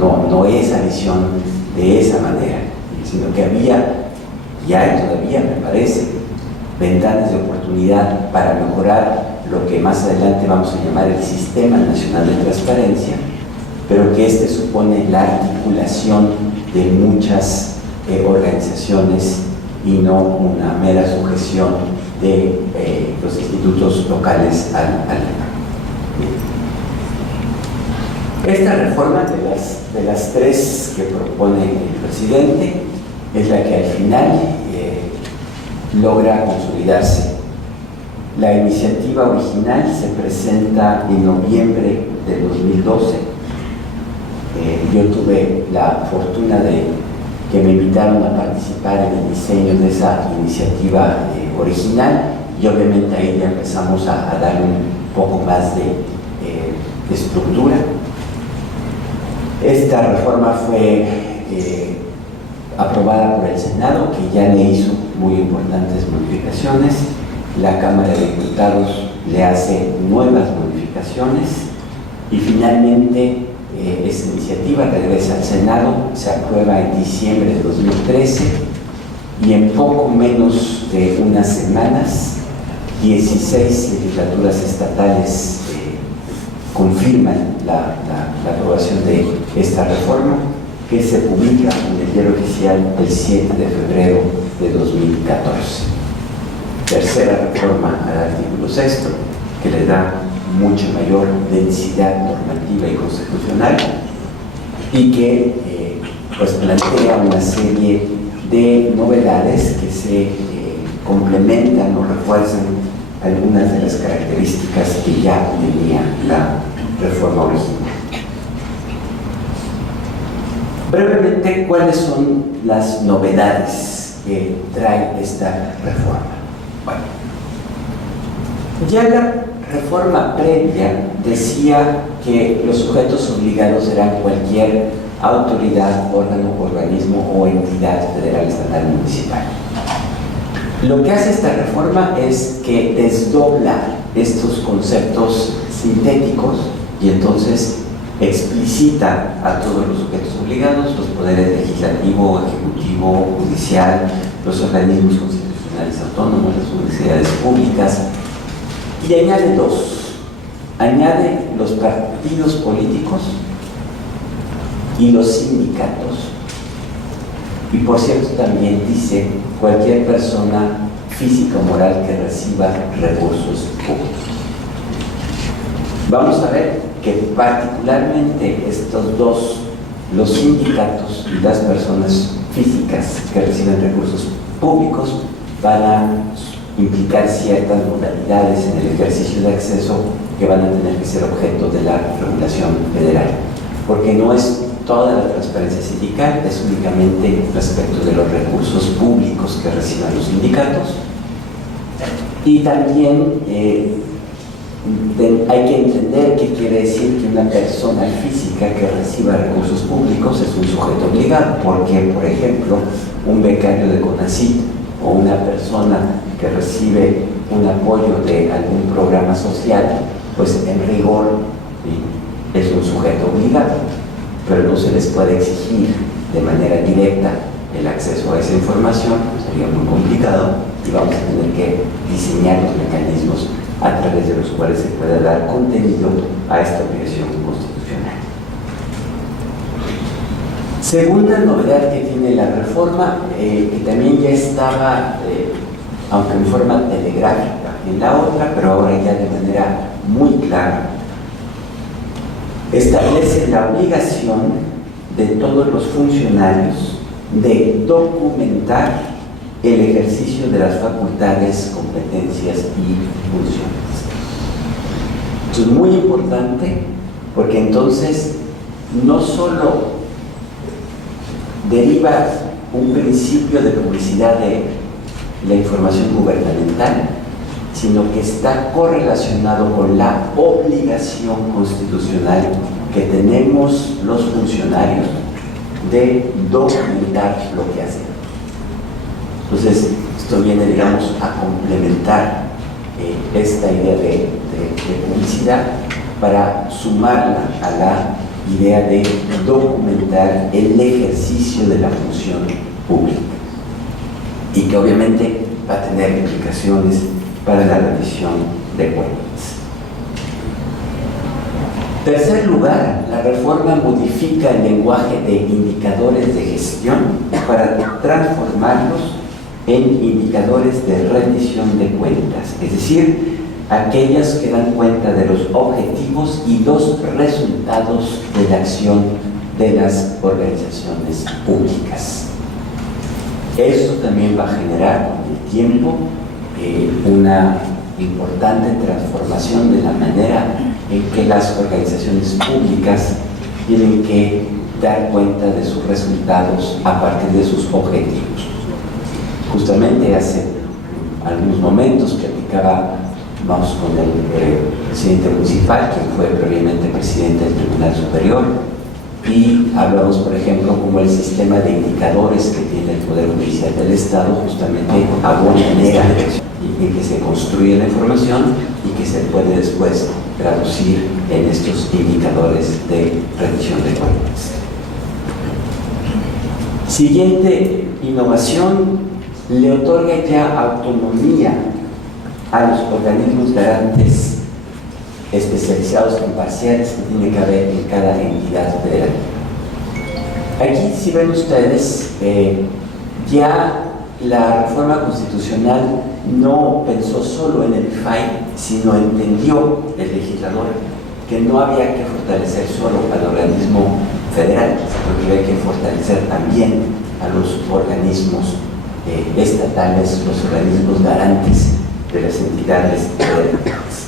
no esa visión de esa manera, sino que había, y hay todavía, me parece, ventanas de oportunidad para mejorar lo que más adelante vamos a llamar el Sistema Nacional de Transparencia, pero que este supone la articulación de muchas organizaciones y no una mera sujeción de los institutos locales al Esta reforma de las tres que propone el presidente es la que al final logra consolidarse. La iniciativa original se presenta en noviembre de 2012. Yo tuve la fortuna de que me invitaron a participar en el diseño de esa iniciativa original, y obviamente ahí ya empezamos a darle un poco más de estructura. Esta reforma fue aprobada por el Senado, que ya le hizo muy importantes modificaciones. La Cámara de Diputados le hace nuevas modificaciones y finalmente esta iniciativa regresa al Senado, se aprueba en diciembre de 2013 y en poco menos de unas semanas 16 legislaturas estatales confirman la aprobación de esta reforma, que se publica en el Diario Oficial el 7 de febrero de 2014. Tercera reforma al artículo 6, que le da mucha mayor densidad normativa y constitucional y que pues plantea una serie de novedades que se complementan o refuerzan algunas de las características que ya tenía la reforma original. Brevemente, ¿cuáles son las novedades que trae esta reforma? Bueno, ya la reforma previa decía que los sujetos obligados eran cualquier autoridad, órgano, organismo o entidad federal, estatal, municipal. Lo que hace esta reforma es que desdobla estos conceptos sintéticos y entonces explicita a todos los sujetos obligados, los poderes legislativo, ejecutivo, judicial, los organismos constitucionales autónomos, las universidades públicas, y añade dos. Añade los partidos políticos y los sindicatos. Y por cierto también dice cualquier persona física o moral que reciba recursos públicos. Vamos a ver que particularmente estos dos, los sindicatos y las personas físicas que reciben recursos públicos, van a implicar ciertas modalidades en el ejercicio de acceso que van a tener que ser objeto de la regulación federal, porque no es toda la transparencia sindical, es únicamente respecto de los recursos públicos que reciban los sindicatos. Y también hay que entender qué quiere decir que una persona física que reciba recursos públicos es un sujeto obligado, porque, por ejemplo, un becario de CONACYT o una persona que recibe un apoyo de algún programa social, pues en rigor es un sujeto obligado, pero no se les puede exigir de manera directa el acceso a esa información, sería muy complicado, y vamos a tener que diseñar los mecanismos a través de los cuales se pueda dar contenido a esta obligación constitucional. Segunda novedad que tiene la reforma, que también ya estaba, aunque en forma telegráfica en la otra, pero ahora ya de manera muy clara, establece la obligación de todos los funcionarios de documentar el ejercicio de las facultades, competencias y funciones. Esto es muy importante porque entonces no solo deriva un principio de publicidad de la información gubernamental, sino que está correlacionado con la obligación constitucional que tenemos los funcionarios de documentar lo que hacen. Entonces, esto viene, digamos, a complementar esta idea de publicidad para sumarla a la idea de documentar el ejercicio de la función pública y que obviamente va a tener implicaciones para la rendición de cuentas. Tercer lugar, la reforma modifica el lenguaje de indicadores de gestión para transformarlos en indicadores de rendición de cuentas, es decir, aquellas que dan cuenta de los objetivos y los resultados de la acción de las organizaciones públicas. Esto también va a generar con el tiempo una importante transformación de la manera en que las organizaciones públicas tienen que dar cuenta de sus resultados a partir de sus objetivos. Justamente hace algunos momentos platicábamos con el presidente municipal, quien fue previamente presidente del Tribunal Superior, y hablamos, por ejemplo, como el sistema de indicadores que tiene el Poder Judicial del Estado justamente abona en que se construye la información y que se puede después traducir en estos indicadores de rendición de cuentas. Siguiente innovación, le otorga ya autonomía a los organismos garantes especializados en parciales que tiene que haber en cada entidad federal. Aquí, si ven ustedes, ya la reforma constitucional no pensó solo en el IFAI, sino entendió el legislador que no había que fortalecer solo al organismo federal, sino que había que fortalecer también a los organismos estatales, los organismos garantes de las entidades federales.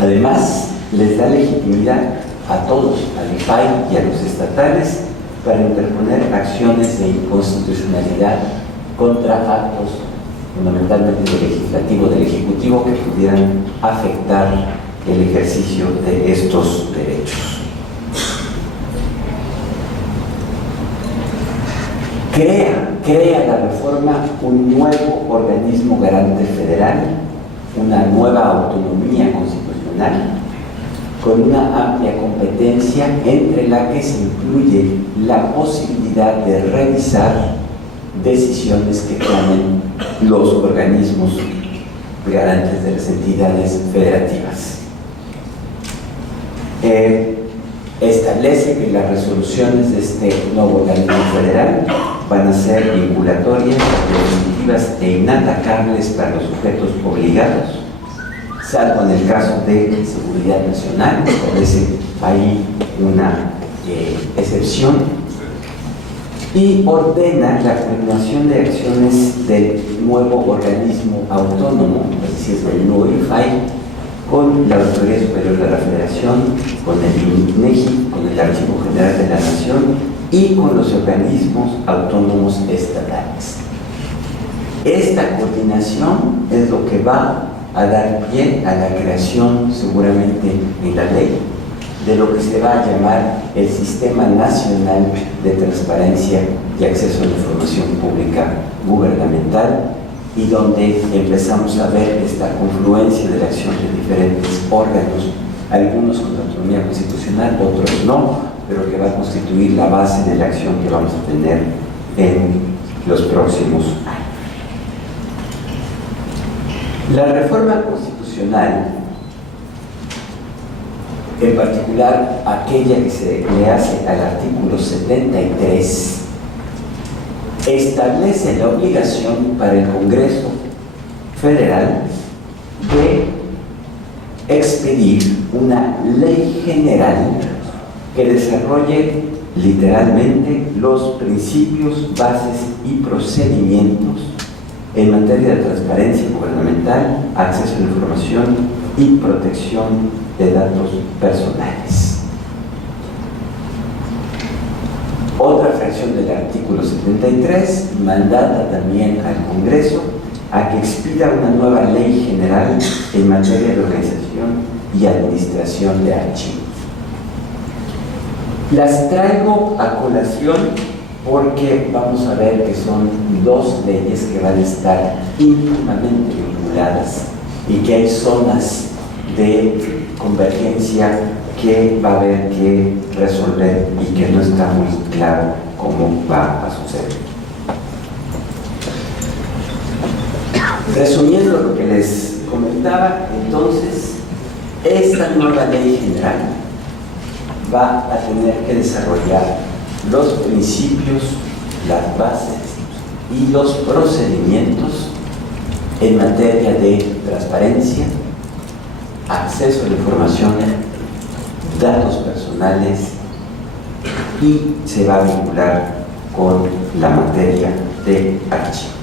Además, les da legitimidad a todos, al IFAI y a los estatales, para interponer acciones de inconstitucionalidad contra actos fundamentalmente del legislativo, del ejecutivo, que pudieran afectar el ejercicio de estos derechos. Crea la reforma un nuevo organismo garante federal, una nueva autonomía constitucional, con una amplia competencia entre la que se incluye la posibilidad de revisar decisiones que tomen los organismos garantes de las entidades federativas. Establece que las resoluciones de este nuevo organismo federal van a ser vinculatorias, definitivas e inatacables para los sujetos obligados, salvo en el caso de seguridad nacional. Establece ahí una excepción, y ordena la coordinación de acciones del nuevo organismo autónomo, es decir, del nuevo IFAI, con la Auditoría Superior de la Federación, con el INEGI, con el Archivo General de la Nación y con los organismos autónomos estatales. Esta coordinación es lo que va a dar pie a la creación, seguramente en la ley, de lo que se va a llamar el Sistema Nacional de Transparencia y Acceso a la Información Pública Gubernamental, y donde empezamos a ver esta confluencia de la acción de diferentes órganos, algunos con autonomía constitucional, otros no, pero que va a constituir la base de la acción que vamos a tener en los próximos años. La reforma constitucional, en particular aquella que se le hace al artículo 73, establece la obligación para el Congreso Federal de expedir una ley general que desarrolle literalmente los principios, bases y procedimientos en materia de transparencia gubernamental, acceso a la información y protección de datos personales. redacción del artículo 73 mandata también al Congreso a que expida una nueva ley general en materia de organización y administración de archivos. Las traigo a colación porque vamos a ver que son dos leyes que van a estar íntimamente vinculadas y que hay zonas de convergencia que va a haber que resolver y que no está muy claro cómo va a suceder. Resumiendo lo que les comentaba, entonces, esta nueva ley general va a tener que desarrollar los principios, las bases y los procedimientos en materia de transparencia, acceso a la información, datos personales, y se va a vincular con la materia de archivos.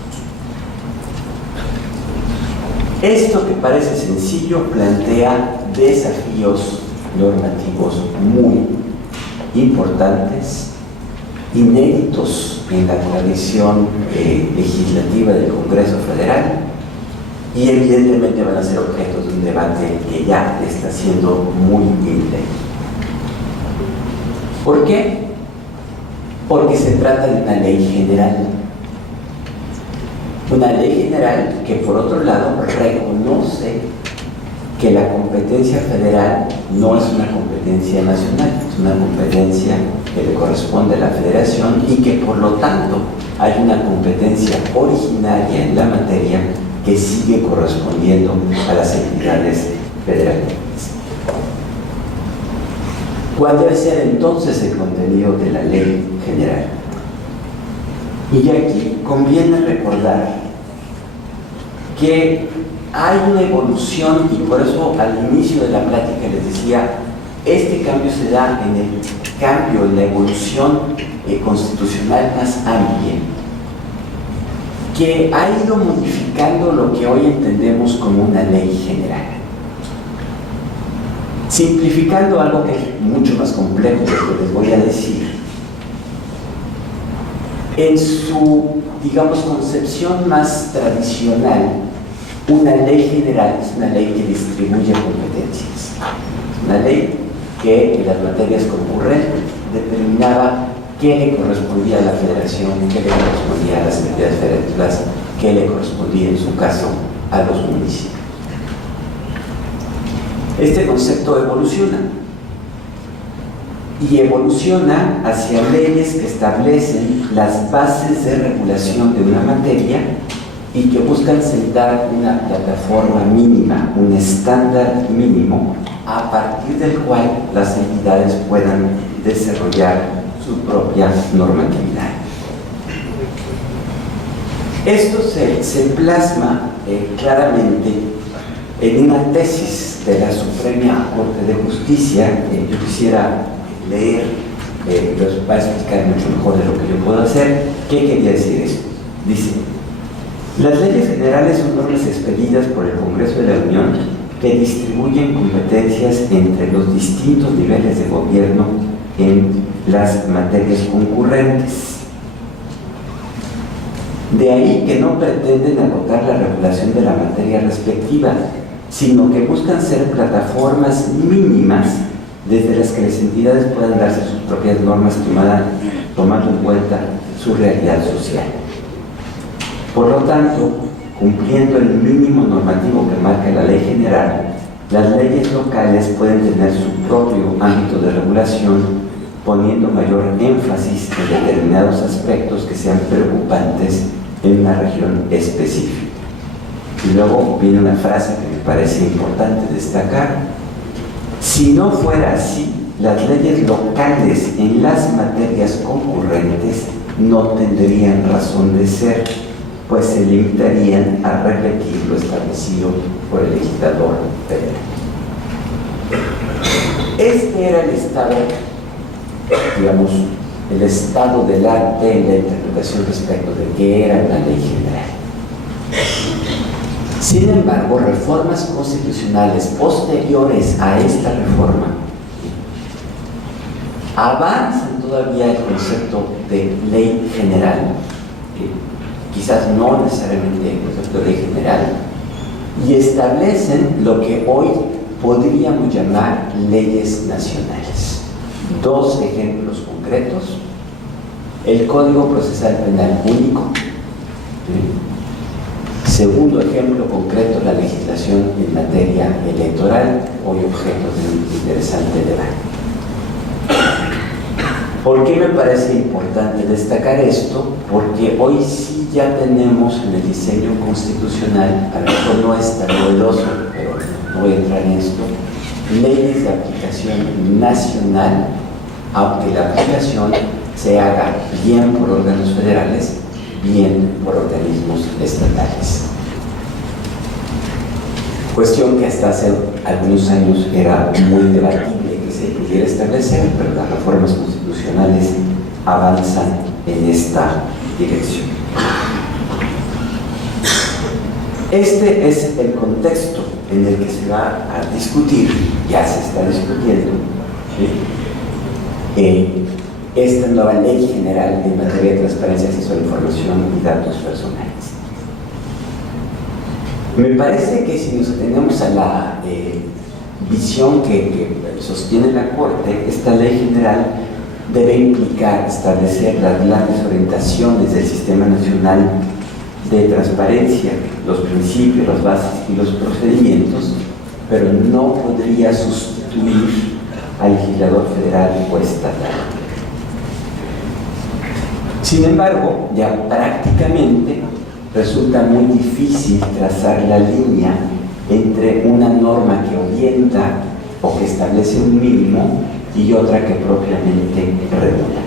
Esto que parece sencillo plantea desafíos normativos muy importantes, inéditos en la tradición legislativa del Congreso Federal, y evidentemente van a ser objetos de un debate que ya está siendo muy intenso. ¿Por qué? Porque se trata de una ley general. Una ley general que, por otro lado, reconoce que la competencia federal no es una competencia nacional, es una competencia que le corresponde a la Federación y que, por lo tanto, hay una competencia originaria en la materia que sigue correspondiendo a las entidades federales. ¿Cuál debe ser entonces el contenido de la ley general? Y aquí conviene recordar que hay una evolución, y por eso al inicio de la plática les decía, este cambio se da en el cambio, en la evolución constitucional más amplia, que ha ido modificando lo que hoy entendemos como una ley general, simplificando algo que es mucho más complejo de lo que les voy a decir. En su, digamos, concepción más tradicional, una ley general es una ley que distribuye competencias, una ley que en las materias concurrentes determinaba qué le correspondía a la Federación, qué le correspondía a las entidades federativas, qué le correspondía en su caso a los municipios. Este concepto evoluciona y evoluciona hacia leyes que establecen las bases de regulación de una materia y que buscan sentar una plataforma mínima, un estándar mínimo a partir del cual las entidades puedan desarrollar su propia normatividad. Esto se plasma claramente en una tesis de la Suprema Corte de Justicia. Yo quisiera leer, les va a explicar mucho mejor de lo que yo puedo hacer. ¿Qué quería decir esto? Dice: las leyes generales son normas expedidas por el Congreso de la Unión que distribuyen competencias entre los distintos niveles de gobierno en las materias concurrentes. De ahí que no pretenden agotar la regulación de la materia respectiva, sino que buscan ser plataformas mínimas desde las que las entidades puedan darse sus propias normas tomando en cuenta su realidad social. Por lo tanto, cumpliendo el mínimo normativo que marca la ley general, las leyes locales pueden tener su propio ámbito de regulación, poniendo mayor énfasis en determinados aspectos que sean preocupantes en una región específica. Y luego viene una frase que me parece importante destacar: si no fuera así, las leyes locales en las materias concurrentes no tendrían razón de ser, pues se limitarían a repetir lo establecido por el legislador federal. Este era el estado, digamos, el estado del arte en la interpretación respecto de qué era una ley general. Sin embargo, reformas constitucionales posteriores a esta reforma avanzan todavía el concepto de ley general, quizás no necesariamente el concepto de ley general, y establecen lo que hoy podríamos llamar leyes nacionales. Dos ejemplos concretos: el Código Procesal Penal Único. Segundo ejemplo concreto, la legislación en materia electoral, hoy objeto de un interesante debate. ¿Por qué me parece importante destacar esto? Porque hoy sí ya tenemos en el diseño constitucional, a lo mejor no es tan novedoso, pero no voy a entrar en esto, leyes de aplicación nacional, aunque la aplicación se haga bien por órganos federales, bien por organismos estatales. Cuestión que hasta hace algunos años era muy debatible que se pudiera establecer, pero las reformas constitucionales avanzan en esta dirección. Este es el contexto en el que se va a discutir, ya se está discutiendo, esta nueva ley general en materia de transparencia, acceso a la información y datos personales. Me parece que si nos atenemos a la visión que sostiene la Corte, esta ley general debe implicar establecer las grandes orientaciones del Sistema Nacional de Transparencia, los principios, las bases y los procedimientos, pero no podría sustituir al legislador federal o estatal. Sin embargo, ya prácticamente resulta muy difícil trazar la línea entre una norma que orienta o que establece un mínimo y otra que propiamente regula.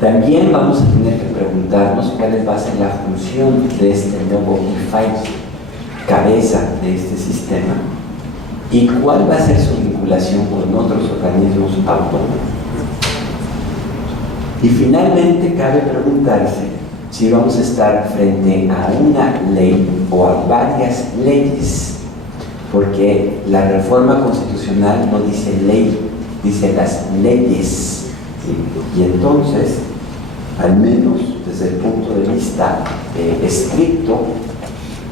También vamos a tener que preguntarnos cuál va a ser la función de este nuevo IFAI, cabeza de este sistema, y cuál va a ser su vinculación con otros organismos autónomos. Y finalmente cabe preguntarse si vamos a estar frente a una ley o a varias leyes, porque la reforma constitucional no dice ley, dice las leyes. Y entonces, al menos desde el punto de vista estricto,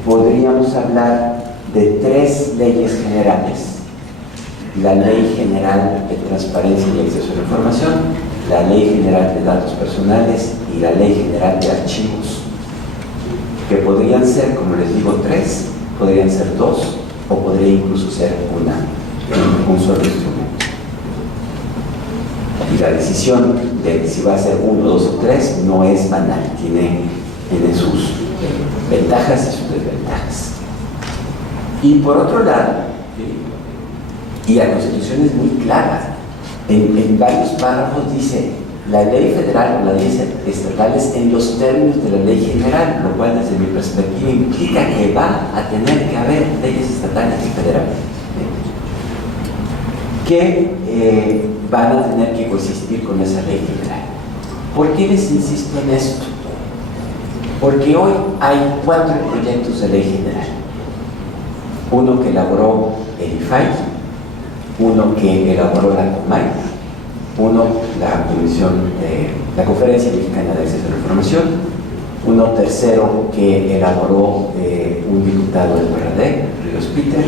podríamos hablar de tres leyes generales: la Ley General de Transparencia y Acceso a la Información, la Ley General de Datos Personales y la Ley General de Archivos, que podrían ser, como les digo, tres, podrían ser dos, o podría incluso ser un solo instrumento. Y la decisión de si va a ser uno, dos o tres no es banal, tiene sus ventajas y sus desventajas. Y por otro lado, y la Constitución es muy clara, en varios párrafos dice la ley federal o las leyes estatales en los términos de la ley general, lo cual desde mi perspectiva implica que va a tener que haber leyes estatales y federales que van a tener que coexistir con esa ley general. ¿Por qué les insisto en esto? Porque hoy hay 4 proyectos de ley general: uno que elaboró el IFAI, uno que elaboró la COMAI, uno la Conferencia Mexicana de Acceso a la Información, uno tercero que elaboró un diputado del PRD, Ríos Peter.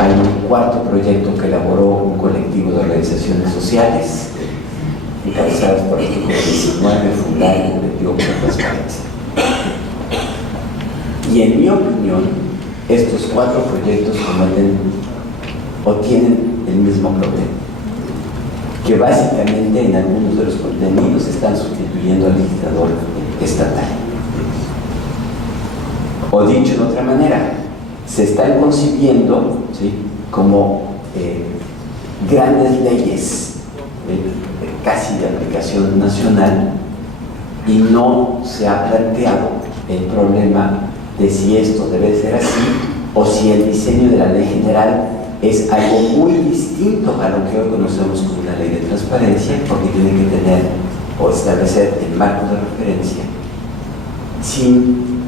Hay un cuarto proyecto que elaboró un colectivo de organizaciones sociales encabezadas por el artículo 19, fundar el colectivo por la transparencia. Y en mi opinión, estos 4 proyectos cometen o tienen el mismo problema, que básicamente en algunos de los contenidos están sustituyendo al legislador estatal. O dicho de otra manera, se están concibiendo, ¿sí?, como grandes leyes casi de aplicación nacional, y no se ha planteado el problema de si esto debe ser así o si el diseño de la ley general es algo muy distinto a lo que hoy conocemos como una ley de transparencia, porque tiene que tener o establecer el marco de referencia sin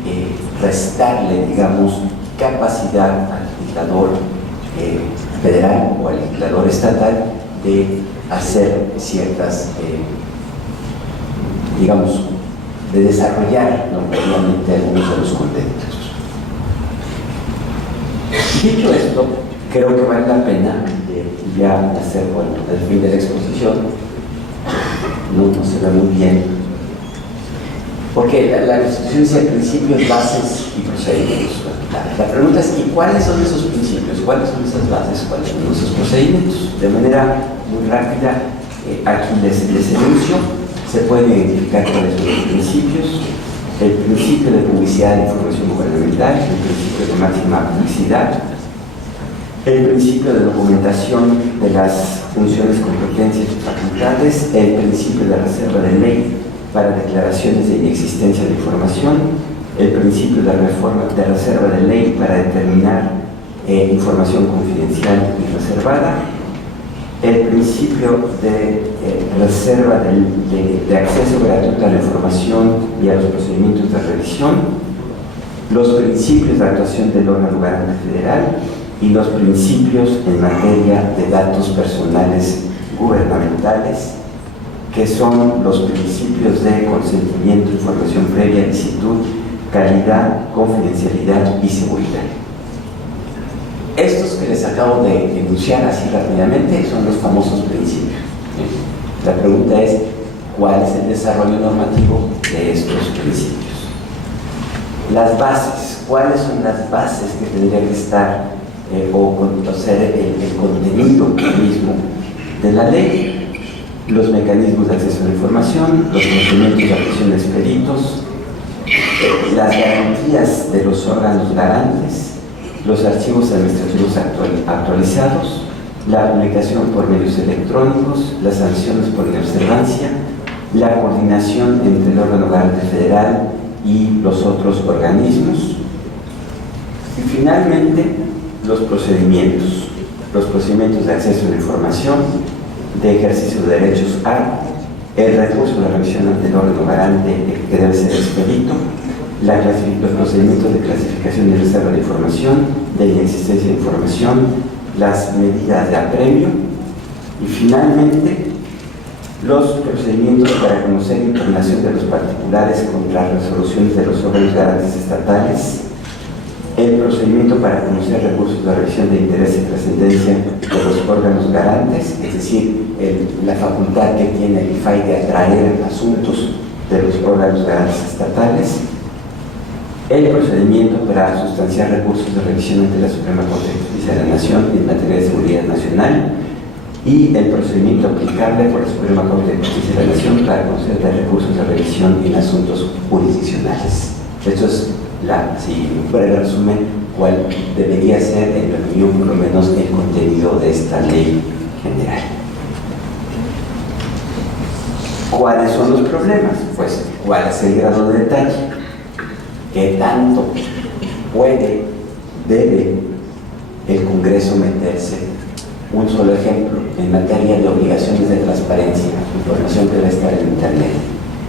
restarle, digamos, capacidad al legislador federal o al legislador estatal de hacer ciertas, digamos, de desarrollar normativamente algunos de los contentos. Dicho esto, creo que vale la pena ya hacer, bueno, el fin de la exposición. No se ve muy bien, porque la Constitución dice principios, bases y procedimientos. La pregunta es, ¿y cuáles son esos principios? ¿Cuáles son esas bases? ¿Cuáles son esos procedimientos? De manera muy rápida, aquí les enuncio. Se pueden identificar cuáles son los principios: el principio de publicidad de información gubernamental, el principio de máxima publicidad, el principio de documentación de las funciones, competencias y facultades, el principio de reserva de ley para declaraciones de inexistencia de información, el principio de reserva de ley para determinar información confidencial y reservada, el principio de reserva de acceso gratuito a la información y a los procedimientos de revisión, los principios de actuación del órgano garante federal y los principios en materia de datos personales gubernamentales, que son los principios de consentimiento, información previa, licitud, calidad, confidencialidad y seguridad. Estos que les acabo de enunciar así rápidamente son los famosos principios. La pregunta es, ¿cuál es el desarrollo normativo de estos principios? Las bases, ¿cuáles son las bases que tendría que estar o ser el contenido mismo de la ley? Los mecanismos de acceso a la información, los procedimientos de actuación de expeditos, las garantías de los órganos garantes, los archivos administrativos actualizados, la publicación por medios electrónicos, las sanciones por inobservancia, la coordinación entre el órgano garante federal y los otros organismos, y finalmente los procedimientos de acceso a la información, de ejercicio de derechos a el recurso de la revisión ante el órgano garante que debe ser expedito, los procedimientos de clasificación y reserva de información, de inexistencia de información, las medidas de apremio y finalmente los procedimientos para conocer impugnación de los particulares contra resoluciones de los órganos garantes estatales, el procedimiento para conocer recursos de revisión de interés y trascendencia de los órganos garantes, es decir, la facultad que tiene el IFAI de atraer asuntos de los órganos garantes estatales, el procedimiento para sustanciar recursos de revisión ante la Suprema Corte de Justicia de la Nación en materia de seguridad nacional y el procedimiento aplicable por la Suprema Corte de Justicia de la Nación para conceder recursos de revisión en asuntos jurisdiccionales. Esto es, si fuera el resumen, cuál debería ser, en mi opinión, por lo menos el contenido de esta ley general. ¿Cuáles son los problemas? Pues, ¿cuál es el grado de detalle? ¿Qué tanto debe el Congreso meterse? Un solo ejemplo, en materia de obligaciones de transparencia, información que debe estar en Internet.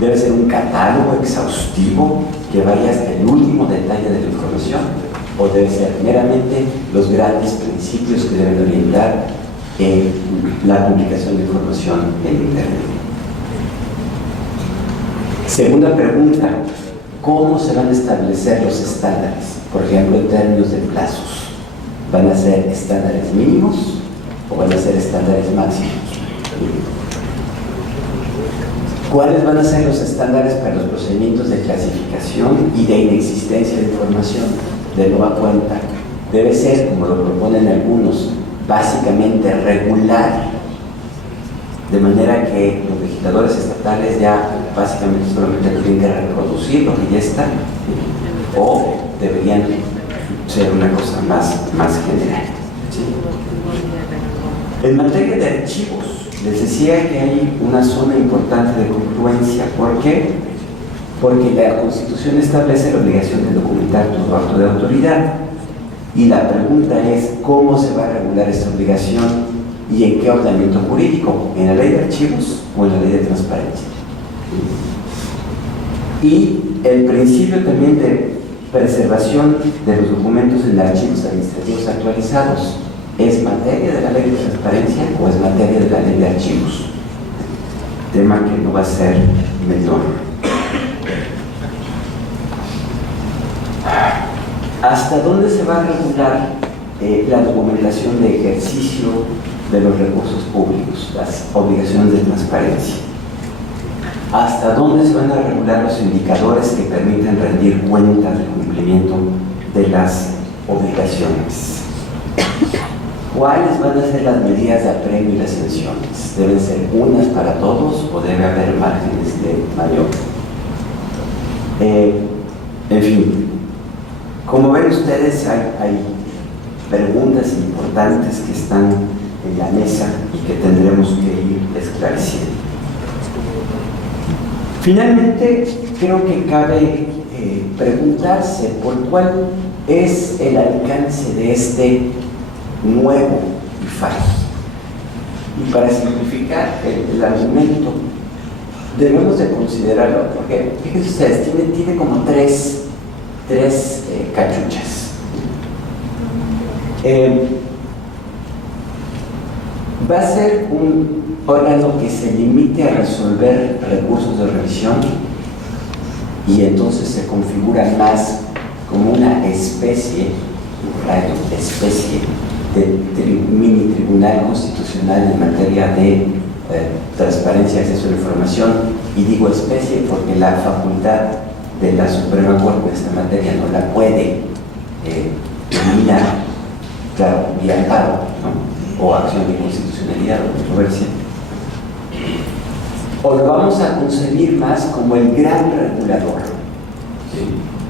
¿Debe ser un catálogo exhaustivo que vaya hasta el último detalle de la información? ¿O debe ser meramente los grandes principios que deben orientar la publicación de información en Internet? Segunda pregunta, ¿cómo se van a establecer los estándares? Por ejemplo, en términos de plazos. ¿Van a ser estándares mínimos o van a ser estándares máximos? ¿Cuáles van a ser los estándares para los procedimientos de clasificación y de inexistencia de información? De nueva cuenta, debe ser, como lo proponen algunos, básicamente regular, de manera que los legisladores estatales ya básicamente solamente tienen que reproducir lo que ya está, o deberían ser una cosa más general. ¿Sí? En materia de archivos, les decía que hay una zona importante de confluencia. ¿Por qué? Porque la Constitución establece la obligación de documentar todo acto de autoridad. Y la pregunta es, ¿cómo se va a regular esta obligación y en qué ordenamiento jurídico? ¿En la ley de archivos o en la ley de transparencia? Y el principio también de preservación de los documentos en archivos administrativos actualizados. ¿Es materia de la ley de transparencia o es materia de la ley de archivos? Tema que no va a ser menor. ¿Hasta dónde se va a regular la documentación de ejercicio de los recursos públicos, las obligaciones de transparencia? ¿Hasta dónde se van a regular los indicadores que permiten rendir cuentas del cumplimiento de las obligaciones? ¿Cuáles van a ser las medidas de apremio y las sanciones? ¿Deben ser unas para todos o debe haber márgenes de mayor? En fin, como ven ustedes, hay preguntas importantes que están en la mesa y que tendremos que ir esclareciendo. Finalmente, creo que cabe preguntarse por cuál es el alcance de este nuevo IFAI. Y para simplificar el argumento, debemos de considerarlo, porque fíjense ustedes, tiene como tres cachuchas. Va a ser un órgano que se limite a resolver recursos de revisión y entonces se configura más como una especie de mini tribunal constitucional en materia de transparencia y acceso a la información, y digo especie porque la facultad de la Suprema Corte en esta materia no la puede eliminar, claro, vía amparo, ¿no? O acción de inconstitucionalidad o controversia. O lo vamos a concebir más como el gran regulador, ¿sí?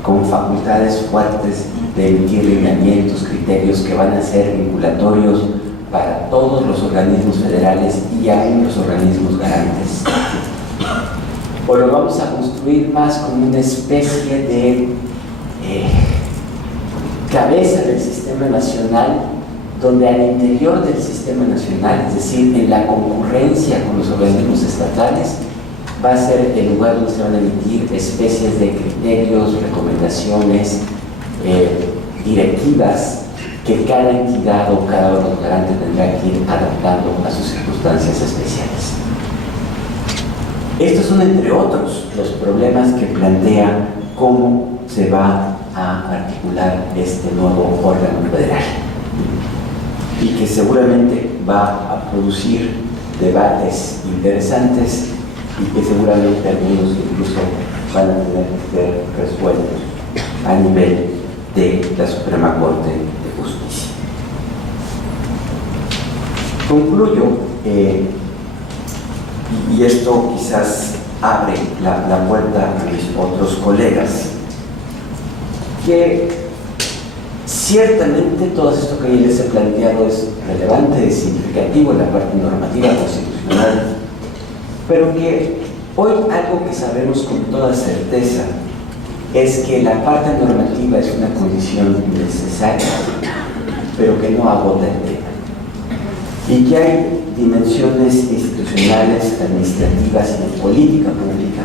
Con facultades fuertes de emitir lineamientos, criterios que van a ser vinculatorios para todos los organismos federales y aún los organismos garantes. O lo vamos a construir más como una especie de cabeza del sistema nacional, donde al interior del sistema nacional, es decir, en la concurrencia con los organismos estatales, va a ser el lugar donde se van a emitir especies de criterios, recomendaciones, directivas que cada entidad o cada órgano garante tendrá que ir adaptando a sus circunstancias especiales. Estos son, entre otros, los problemas que plantea cómo se va a articular este nuevo órgano federal, y que seguramente va a producir debates interesantes y que seguramente algunos incluso van a tener que ser resueltos a nivel de la Suprema Corte de Justicia. Concluyo, y esto quizás abre la puerta a mis otros colegas, que ciertamente todo esto que yo les he planteado es relevante, es significativo en la parte normativa constitucional, pero que hoy algo que sabemos con toda certeza es que la parte normativa es una condición necesaria, pero que no agota el tema, y que hay dimensiones institucionales, administrativas y de política pública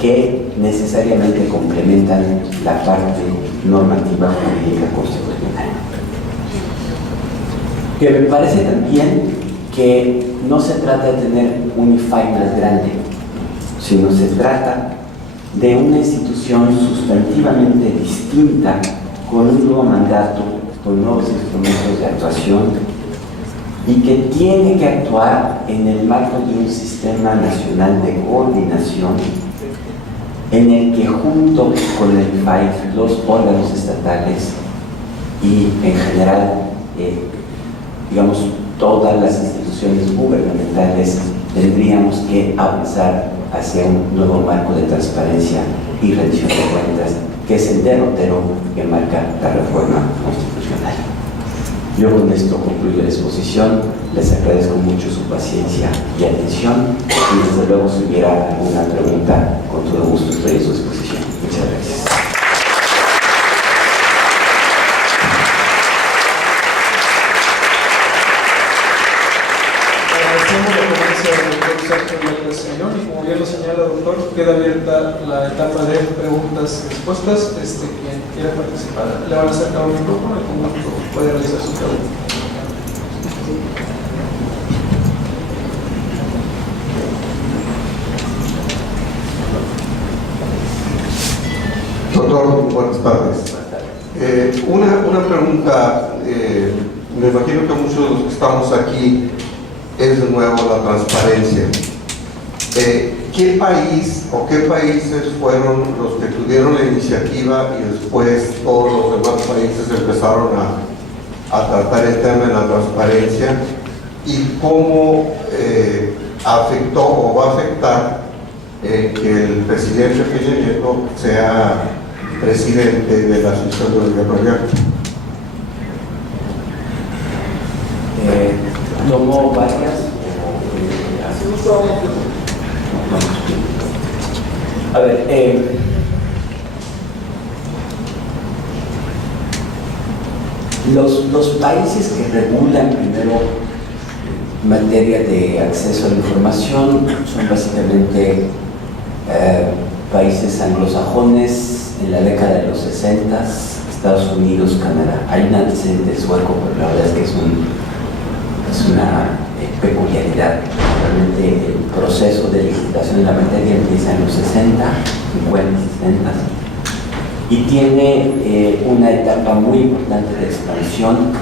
que necesariamente complementan la parte normativa jurídica constitucional. Que me parece también que no se trata de tener un IFAI más grande, sino se trata de una institución sustantivamente distinta, con un nuevo mandato, con nuevos instrumentos de actuación, y que tiene que actuar en el marco de un sistema nacional de coordinación en el que, junto con el IFAI, los órganos estatales y en general, digamos, todas las instituciones gubernamentales tendríamos que avanzar hacia un nuevo marco de transparencia y rendición de cuentas, que es el derrotero que marca la reforma constitucional. Yo con esto concluyo la exposición, les agradezco mucho su paciencia y atención, y desde luego si hubiera alguna pregunta, con todo gusto estoy a su disposición. Muchas gracias. Agradecemos la ponencia del doctor Sergio López Ayllón, y como bien lo señala el doctor, queda abierta la etapa de preguntas y respuestas. Quien quiera participar, le van a acercar un micrófono y con gusto puede realizar su pregunta. Doctor, buenas tardes. Una pregunta, me imagino que muchos de los que estamos aquí es de nuevo la transparencia. ¿Qué país o qué países fueron los que tuvieron la iniciativa y después todos los demás países empezaron a tratar el tema de la transparencia? ¿Y cómo afectó o va a afectar que el presidente Peña Nieto sea presidente de la Asociación de Gobierno Abierto? Tomó varias. A ver, los países que regulan primero materia de acceso a la información son básicamente países anglosajones en la década de los 60, Estados Unidos, Canadá. Hay un antecedente sueco, pero la verdad es que es una peculiaridad. Realmente el proceso de legislación en la materia empieza en los 60, 50, 60 y tiene una etapa muy importante de expansión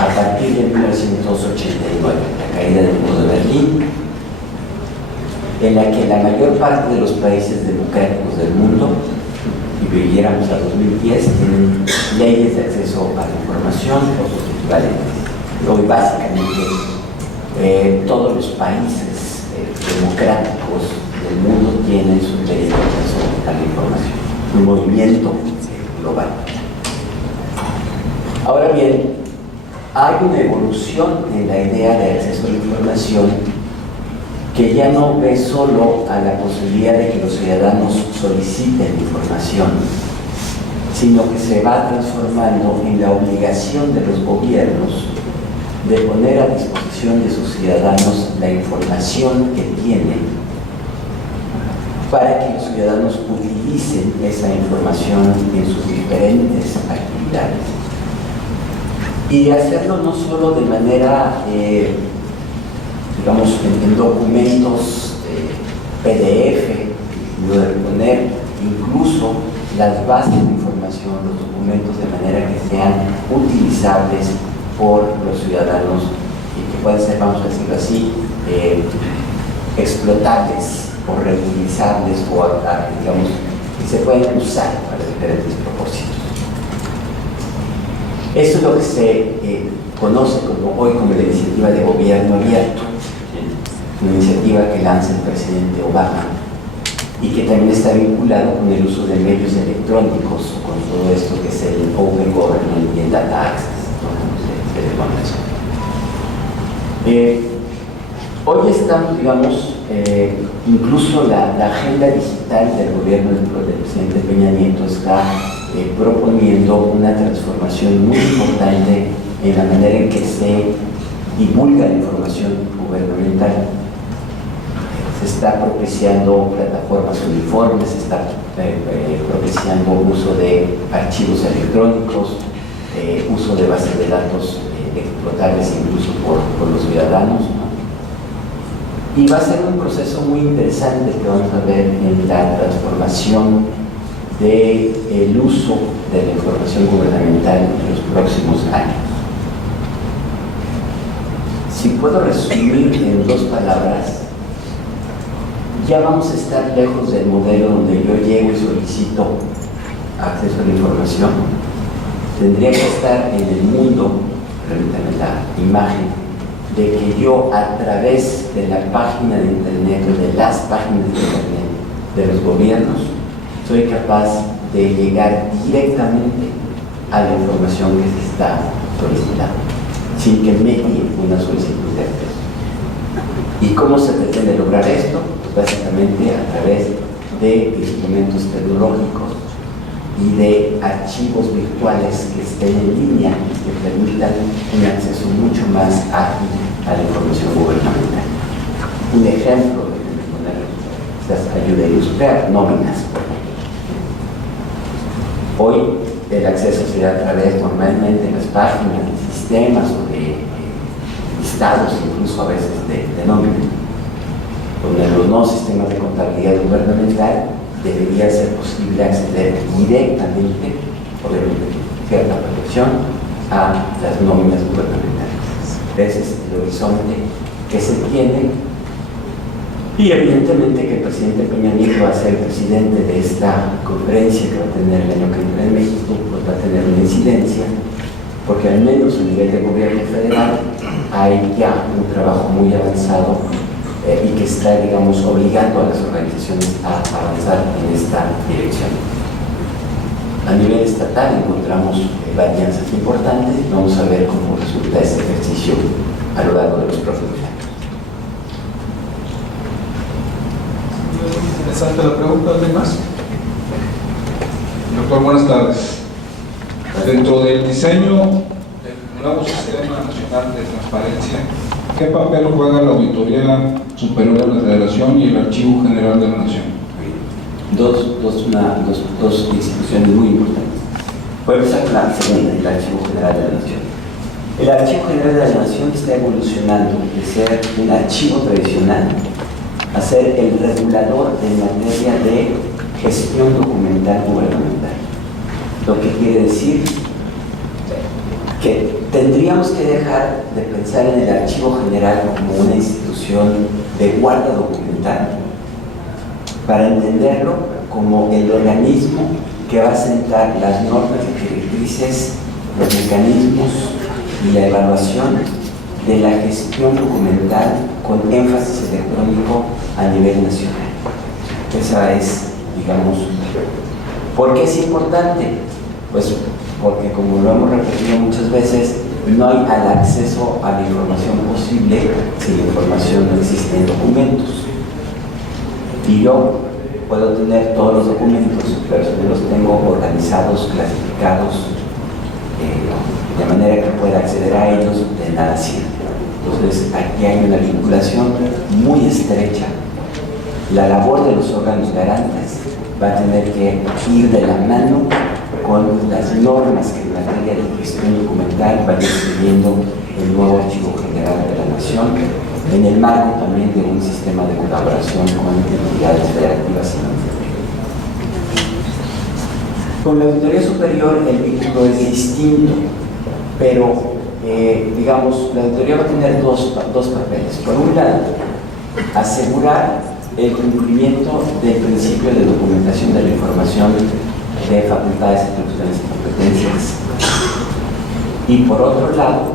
a partir de 1989, la caída del muro de Berlín, en la que la mayor parte de los países democráticos del mundo, y viviéramos a 2010, tienen leyes de acceso a la información o sus equivalentes. Hoy básicamente todos los países democráticos del mundo tienen su derecho de acceso a la información, un movimiento global. Ahora bien, hay una evolución en la idea de acceso a la información que ya no ve solo a la posibilidad de que los ciudadanos soliciten información, sino que se va transformando en la obligación de los gobiernos de poner a disposición de sus ciudadanos la información que tienen para que los ciudadanos utilicen esa información en sus diferentes actividades. Y hacerlo no solo de manera, digamos, en documentos PDF, sino de poner incluso las bases de información, los documentos, de manera que sean utilizables por los ciudadanos y que puedan ser, vamos a decirlo así, explotables o reutilizables o, digamos, que se pueden usar para diferentes propósitos. Eso es lo que se conoce hoy como la iniciativa de gobierno abierto, una iniciativa que lanza el presidente Obama y que también está vinculado con el uso de medios electrónicos, con todo esto que es el Open Government y el Data Access. Hoy estamos, digamos, incluso la agenda digital del gobierno del presidente Peña Nieto está proponiendo una transformación muy importante en la manera en que se divulga la información gubernamental. Se está propiciando plataformas uniformes, se está propiciando uso de archivos electrónicos, uso de bases de datos explotables incluso por los ciudadanos, ¿no? Y va a ser un proceso muy interesante que vamos a ver en la transformación del uso de la información gubernamental en los próximos años. Si puedo resumir en 2 palabras, ya vamos a estar lejos del modelo donde yo llego y solicito acceso a la información. Tendría que estar en el mundo, permítanme la imagen, de que yo a través de la página de internet o de las páginas de internet de los gobiernos soy capaz de llegar directamente a la información que se está solicitando, sin que medie una solicitud de acceso. ¿Y cómo se pretende lograr esto? Pues básicamente a través de instrumentos tecnológicos y de archivos virtuales que estén en línea y que permitan un acceso mucho más ágil a la información gubernamental. Un ejemplo de poner estas ayuda a ilustrar nóminas. Hoy el acceso se da a través normalmente de las páginas, de sistemas o de estados, incluso a veces de nómina. Con los nuevos sistemas de contabilidad gubernamental debería ser posible acceder directamente, obviamente con cierta protección, a las nóminas gubernamentales. Ese es el horizonte que se tiene, y evidentemente que el presidente Peña Nieto va a ser el presidente de esta conferencia que va a tener el año que viene en México, pues va a tener una incidencia, porque al menos a nivel de gobierno federal hay ya un trabajo muy avanzado y que está, digamos, obligando a las organizaciones a avanzar en esta dirección. A nivel estatal encontramos alianzas importantes y vamos a ver cómo resulta este ejercicio a lo largo de los próximos años. Interesante la pregunta, ¿alguien más? Doctor, buenas tardes. Dentro del diseño del nuevo Sistema Nacional de Transparencia, ¿qué papel juega la Auditoría Superior de la Federación y el Archivo General de la Nación? Dos instituciones muy importantes. Voy a empezar con la segunda, el Archivo General de la Nación. El Archivo General de la Nación está evolucionando de ser un archivo tradicional a ser el regulador en materia de gestión documental gubernamental. Lo que quiere decir que tendríamos que dejar de pensar en el Archivo General como una institución de guarda documental para entenderlo como el organismo que va a sentar las normas y directrices, los mecanismos y la evaluación de la gestión documental con énfasis electrónico a nivel nacional. Esa es, digamos, ¿por qué es importante? Pues porque, como lo hemos repetido muchas veces, no hay al acceso a la información posible si la información no existe en documentos. Y yo puedo tener todos los documentos, pero si no los tengo organizados, clasificados, de manera que pueda acceder a ellos, de nada sirve. Entonces, aquí hay una vinculación muy estrecha. La labor de los órganos garantes va a tener que ir de la mano con las normas que en materia de gestión documental vaya escribiendo el nuevo Archivo General de la Nación, en el marco también de un sistema de colaboración con entidades federativas y no. Con la Auditoría Superior el vínculo es distinto, pero digamos, la auditoría va a tener dos papeles. Por un lado, asegurar el cumplimiento del principio de documentación de la información de facultades, atribuciones y competencias. Y por otro lado,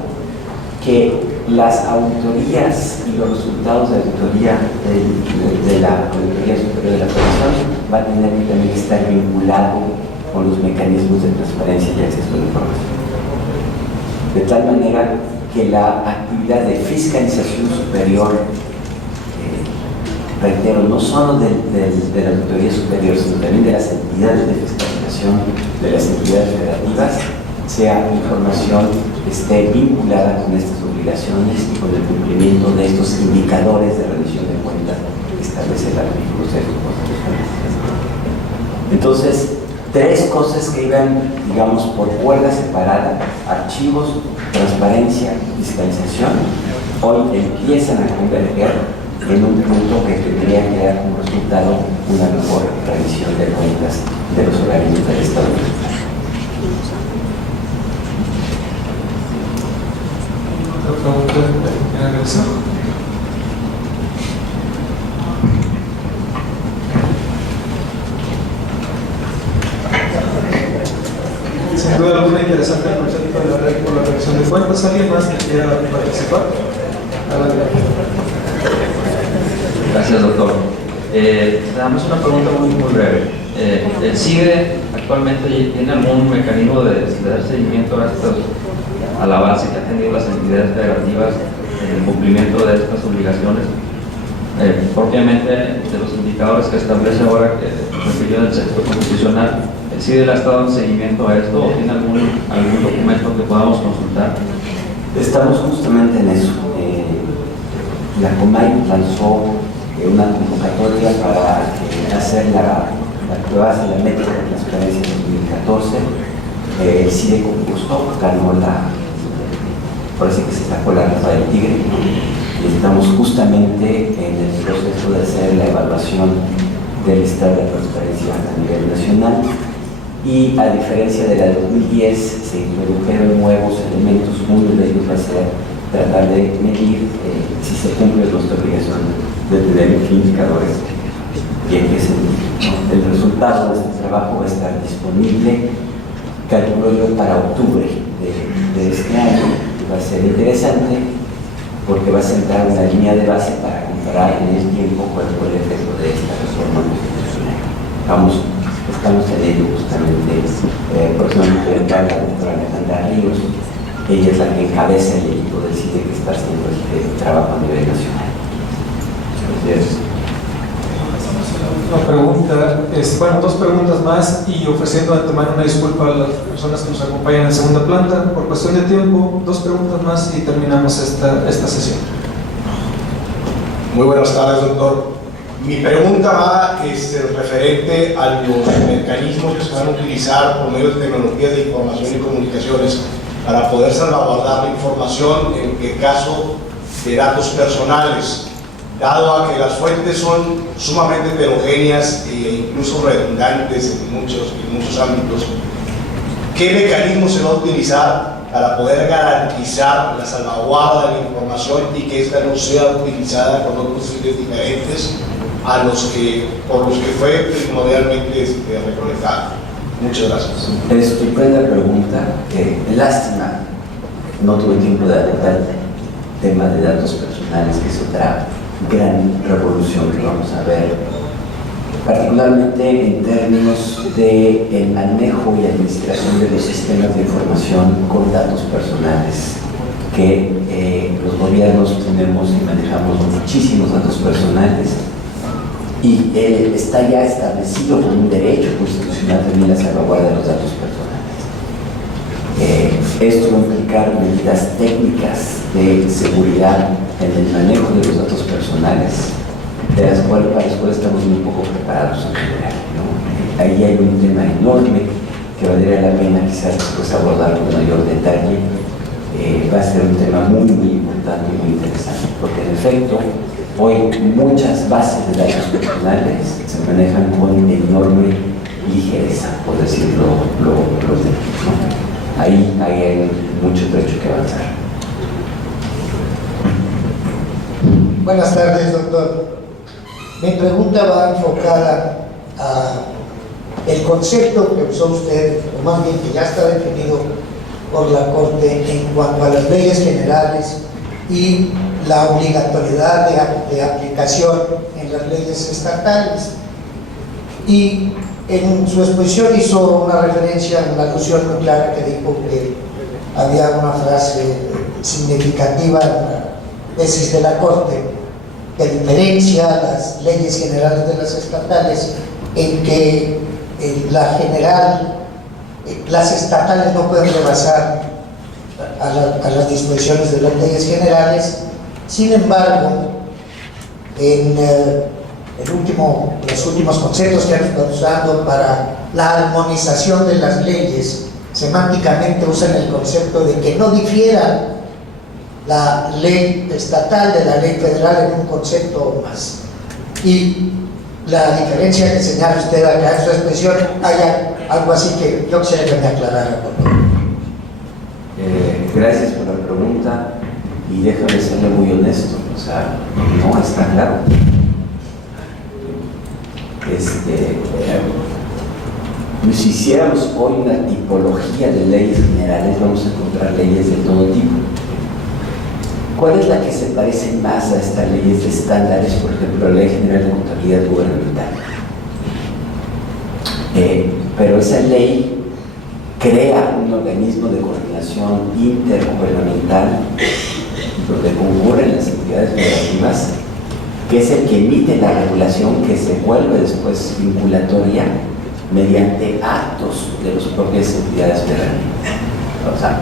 que las auditorías y los resultados de auditoría de la Auditoría Superior de la Federación va a tener que también estar vinculado con los mecanismos de transparencia y acceso a la información. De tal manera que la actividad de fiscalización superior, reitero, no solo de la Auditoría Superior, sino también de las entidades de fiscalización, de las entidades federativas, sea información que esté vinculada con estas obligaciones y con el cumplimiento de estos indicadores de rendición de cuentas que establece el artículo 6. Entonces, tres cosas que iban, digamos, por cuerda separada: archivos, transparencia, fiscalización, hoy empiezan a converger en un punto que tendría que dar como resultado una mejor rendición de cuentas de los organismos del Estado. ¿Otra pregunta en la cabeza? Sin duda alguna, interesante el concepto de la red por la revisión de cuentas. ¿Alguien más que quiera participar? Adelante. Gracias, doctor. Nada más una pregunta muy breve. ¿El CIDE actualmente tiene algún mecanismo de dar seguimiento al avance que han tenido las entidades federativas en el cumplimiento de estas obligaciones? Propiamente de los indicadores que establece ahora que refirió el sector constitucional, ¿el CIDE le ha estado en seguimiento a esto o tiene algún documento que podamos consultar? Estamos justamente en eso. La COMAI lanzó una convocatoria para hacer la prueba de la métrica de transparencia en 2014. El CIDE concursó, ganó por así que se sacó la raza del tigre, y estamos justamente en el proceso de hacer la evaluación del estado de transparencia a nivel nacional, y a diferencia de la de 2010 se introdujeron nuevos elementos. Uno de ellos va a ser tratar de medir si se cumple nuestra obligación de tener indicadores y en qué sentido. El resultado de este trabajo va a estar disponible, calculo yo, para octubre de este año. Va a ser interesante porque va a sentar una línea de base para comparar en el tiempo cuál fue el efecto de esta reforma constitucional. Estamos en ello justamente. Próximamente vendrá la doctora Alejandra Ríos. Ella es la que encabeza el equipo del CIDE que está haciendo este trabajo a nivel nacional. Entonces, una pregunta, bueno, dos preguntas más, y ofreciendo de antemano una disculpa a las personas que nos acompañan en segunda planta. Por cuestión de tiempo, dos preguntas más y terminamos esta sesión. Muy buenas tardes, doctor. Mi pregunta va referente a los mecanismos que se van a utilizar por medio de tecnologías de información y comunicaciones para poder salvaguardar la información en el caso de datos personales, dado a que las fuentes son sumamente heterogéneas e incluso redundantes en muchos ámbitos. ¿Qué mecanismo se va a utilizar para poder garantizar la salvaguarda de la información y que ésta no sea utilizada con otros fines diferentes por los que fue primordialmente recolectada? Muchas gracias. Estupenda pregunta. Lástima, no tuve tiempo de abordar el tema de datos personales, que es otra gran revolución que vamos a ver, particularmente en términos del manejo y administración de los sistemas de información con datos personales, que los gobiernos tenemos y manejamos muchísimos datos personales, y está ya establecido como un derecho constitucional también la salvaguarda de los datos personales. Esto va a implicar medidas técnicas de seguridad en el manejo de los datos personales, de las cuales estamos muy poco preparados en general, ¿no? Ahí hay un tema enorme que valdría la pena quizás después abordar con mayor detalle. Va a ser un tema muy importante y muy interesante, porque en efecto hoy muchas bases de datos personales se manejan con enorme ligereza, por decirlo de, ¿no? Ahí hay mucho trecho que avanzar. Buenas tardes, doctor. Mi pregunta va enfocada a el concepto que usó usted, o más bien que ya está definido por la Corte en cuanto a las leyes generales y la obligatoriedad de aplicación en las leyes estatales. Y en su exposición hizo una referencia, una alusión muy clara, que dijo que había una frase significativa en la tesis de la Corte que diferencia las leyes generales de las estatales, en que las estatales no pueden rebasar a las disposiciones de las leyes generales. Sin embargo, en los últimos conceptos que han estado usando para la armonización de las leyes, semánticamente usan el concepto de que no difiera la ley estatal de la ley federal en un concepto más. Y la diferencia que señala usted acá en su expresión, hay algo así que yo quisiera que me aclarara, por favor. Gracias por la pregunta, y déjame serle muy honesto, o sea, no está claro. Si hiciéramos hoy una tipología de leyes generales, vamos a encontrar leyes de todo tipo. ¿Cuál es la que se parece más a estas leyes de estándares? Por ejemplo, la Ley General de Contabilidad Gubernamental. Pero esa ley crea un organismo de coordinación intergubernamental donde concurren las entidades federativas, que es el que emite la regulación que se vuelve después vinculatoria mediante actos de las propias entidades federales. O sea,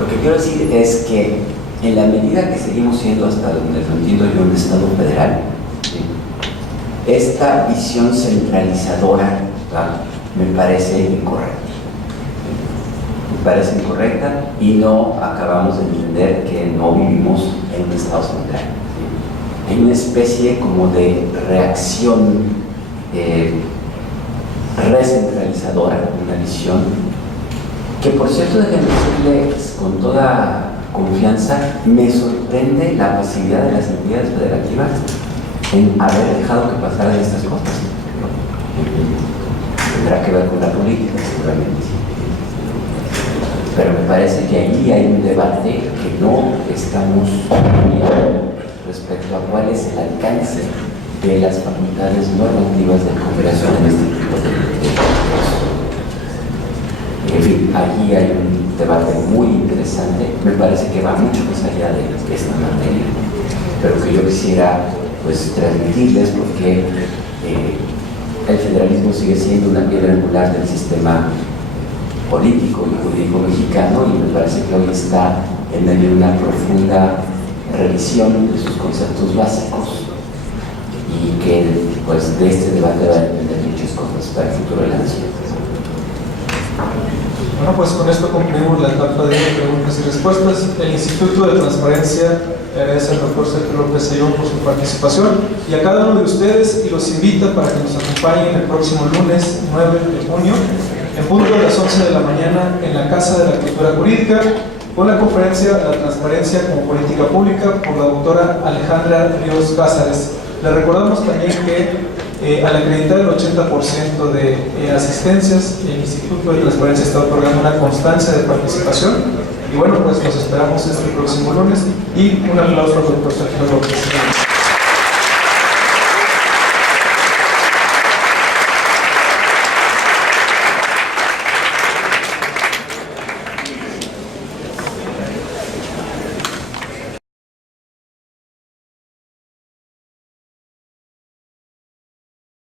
lo que quiero decir es que en la medida que seguimos siendo, hasta donde lo entiendo yo, un Estado federal, ¿sí?, esta visión centralizadora, ¿verdad?, me parece incorrecta. parece incorrecta y no acabamos de entender que no vivimos en un Estado central. Hay una especie como de reacción recentralizadora, una visión que, por cierto, déjenme decirles con toda confianza, me sorprende la pasividad de las entidades federativas en haber dejado que pasaran estas cosas. Tendrá que ver con la política, seguramente. Pero me parece que ahí hay un debate que no estamos viendo respecto a cuál es el alcance de las facultades normativas del Congreso en este tipo de casos. En fin, allí hay un debate muy interesante, me parece que va mucho más allá de esta materia, pero que yo quisiera pues transmitirles porque el federalismo sigue siendo una piedra angular del sistema político y jurídico mexicano, y me parece que hoy está en medio de una profunda revisión de sus conceptos básicos, y que pues de este debate va a depender muchas cosas para el futuro de la nación. Bueno, pues con esto concluimos la etapa de preguntas y respuestas. El Instituto de Transparencia le agradece al doctor Sergio López Ayllón por su participación y a cada uno de ustedes, y los invita para que nos acompañen el próximo lunes 9 de junio en punto de las 11 de la mañana en la Casa de la Cultura Jurídica con la conferencia La Transparencia como Política Pública por la doctora Alejandra Ríos Cázares. Le recordamos también que al acreditar el 80% de asistencias, el Instituto de Transparencia está otorgando una constancia de participación. Y bueno, pues nos esperamos este próximo lunes, y un aplauso al doctor Sergio López.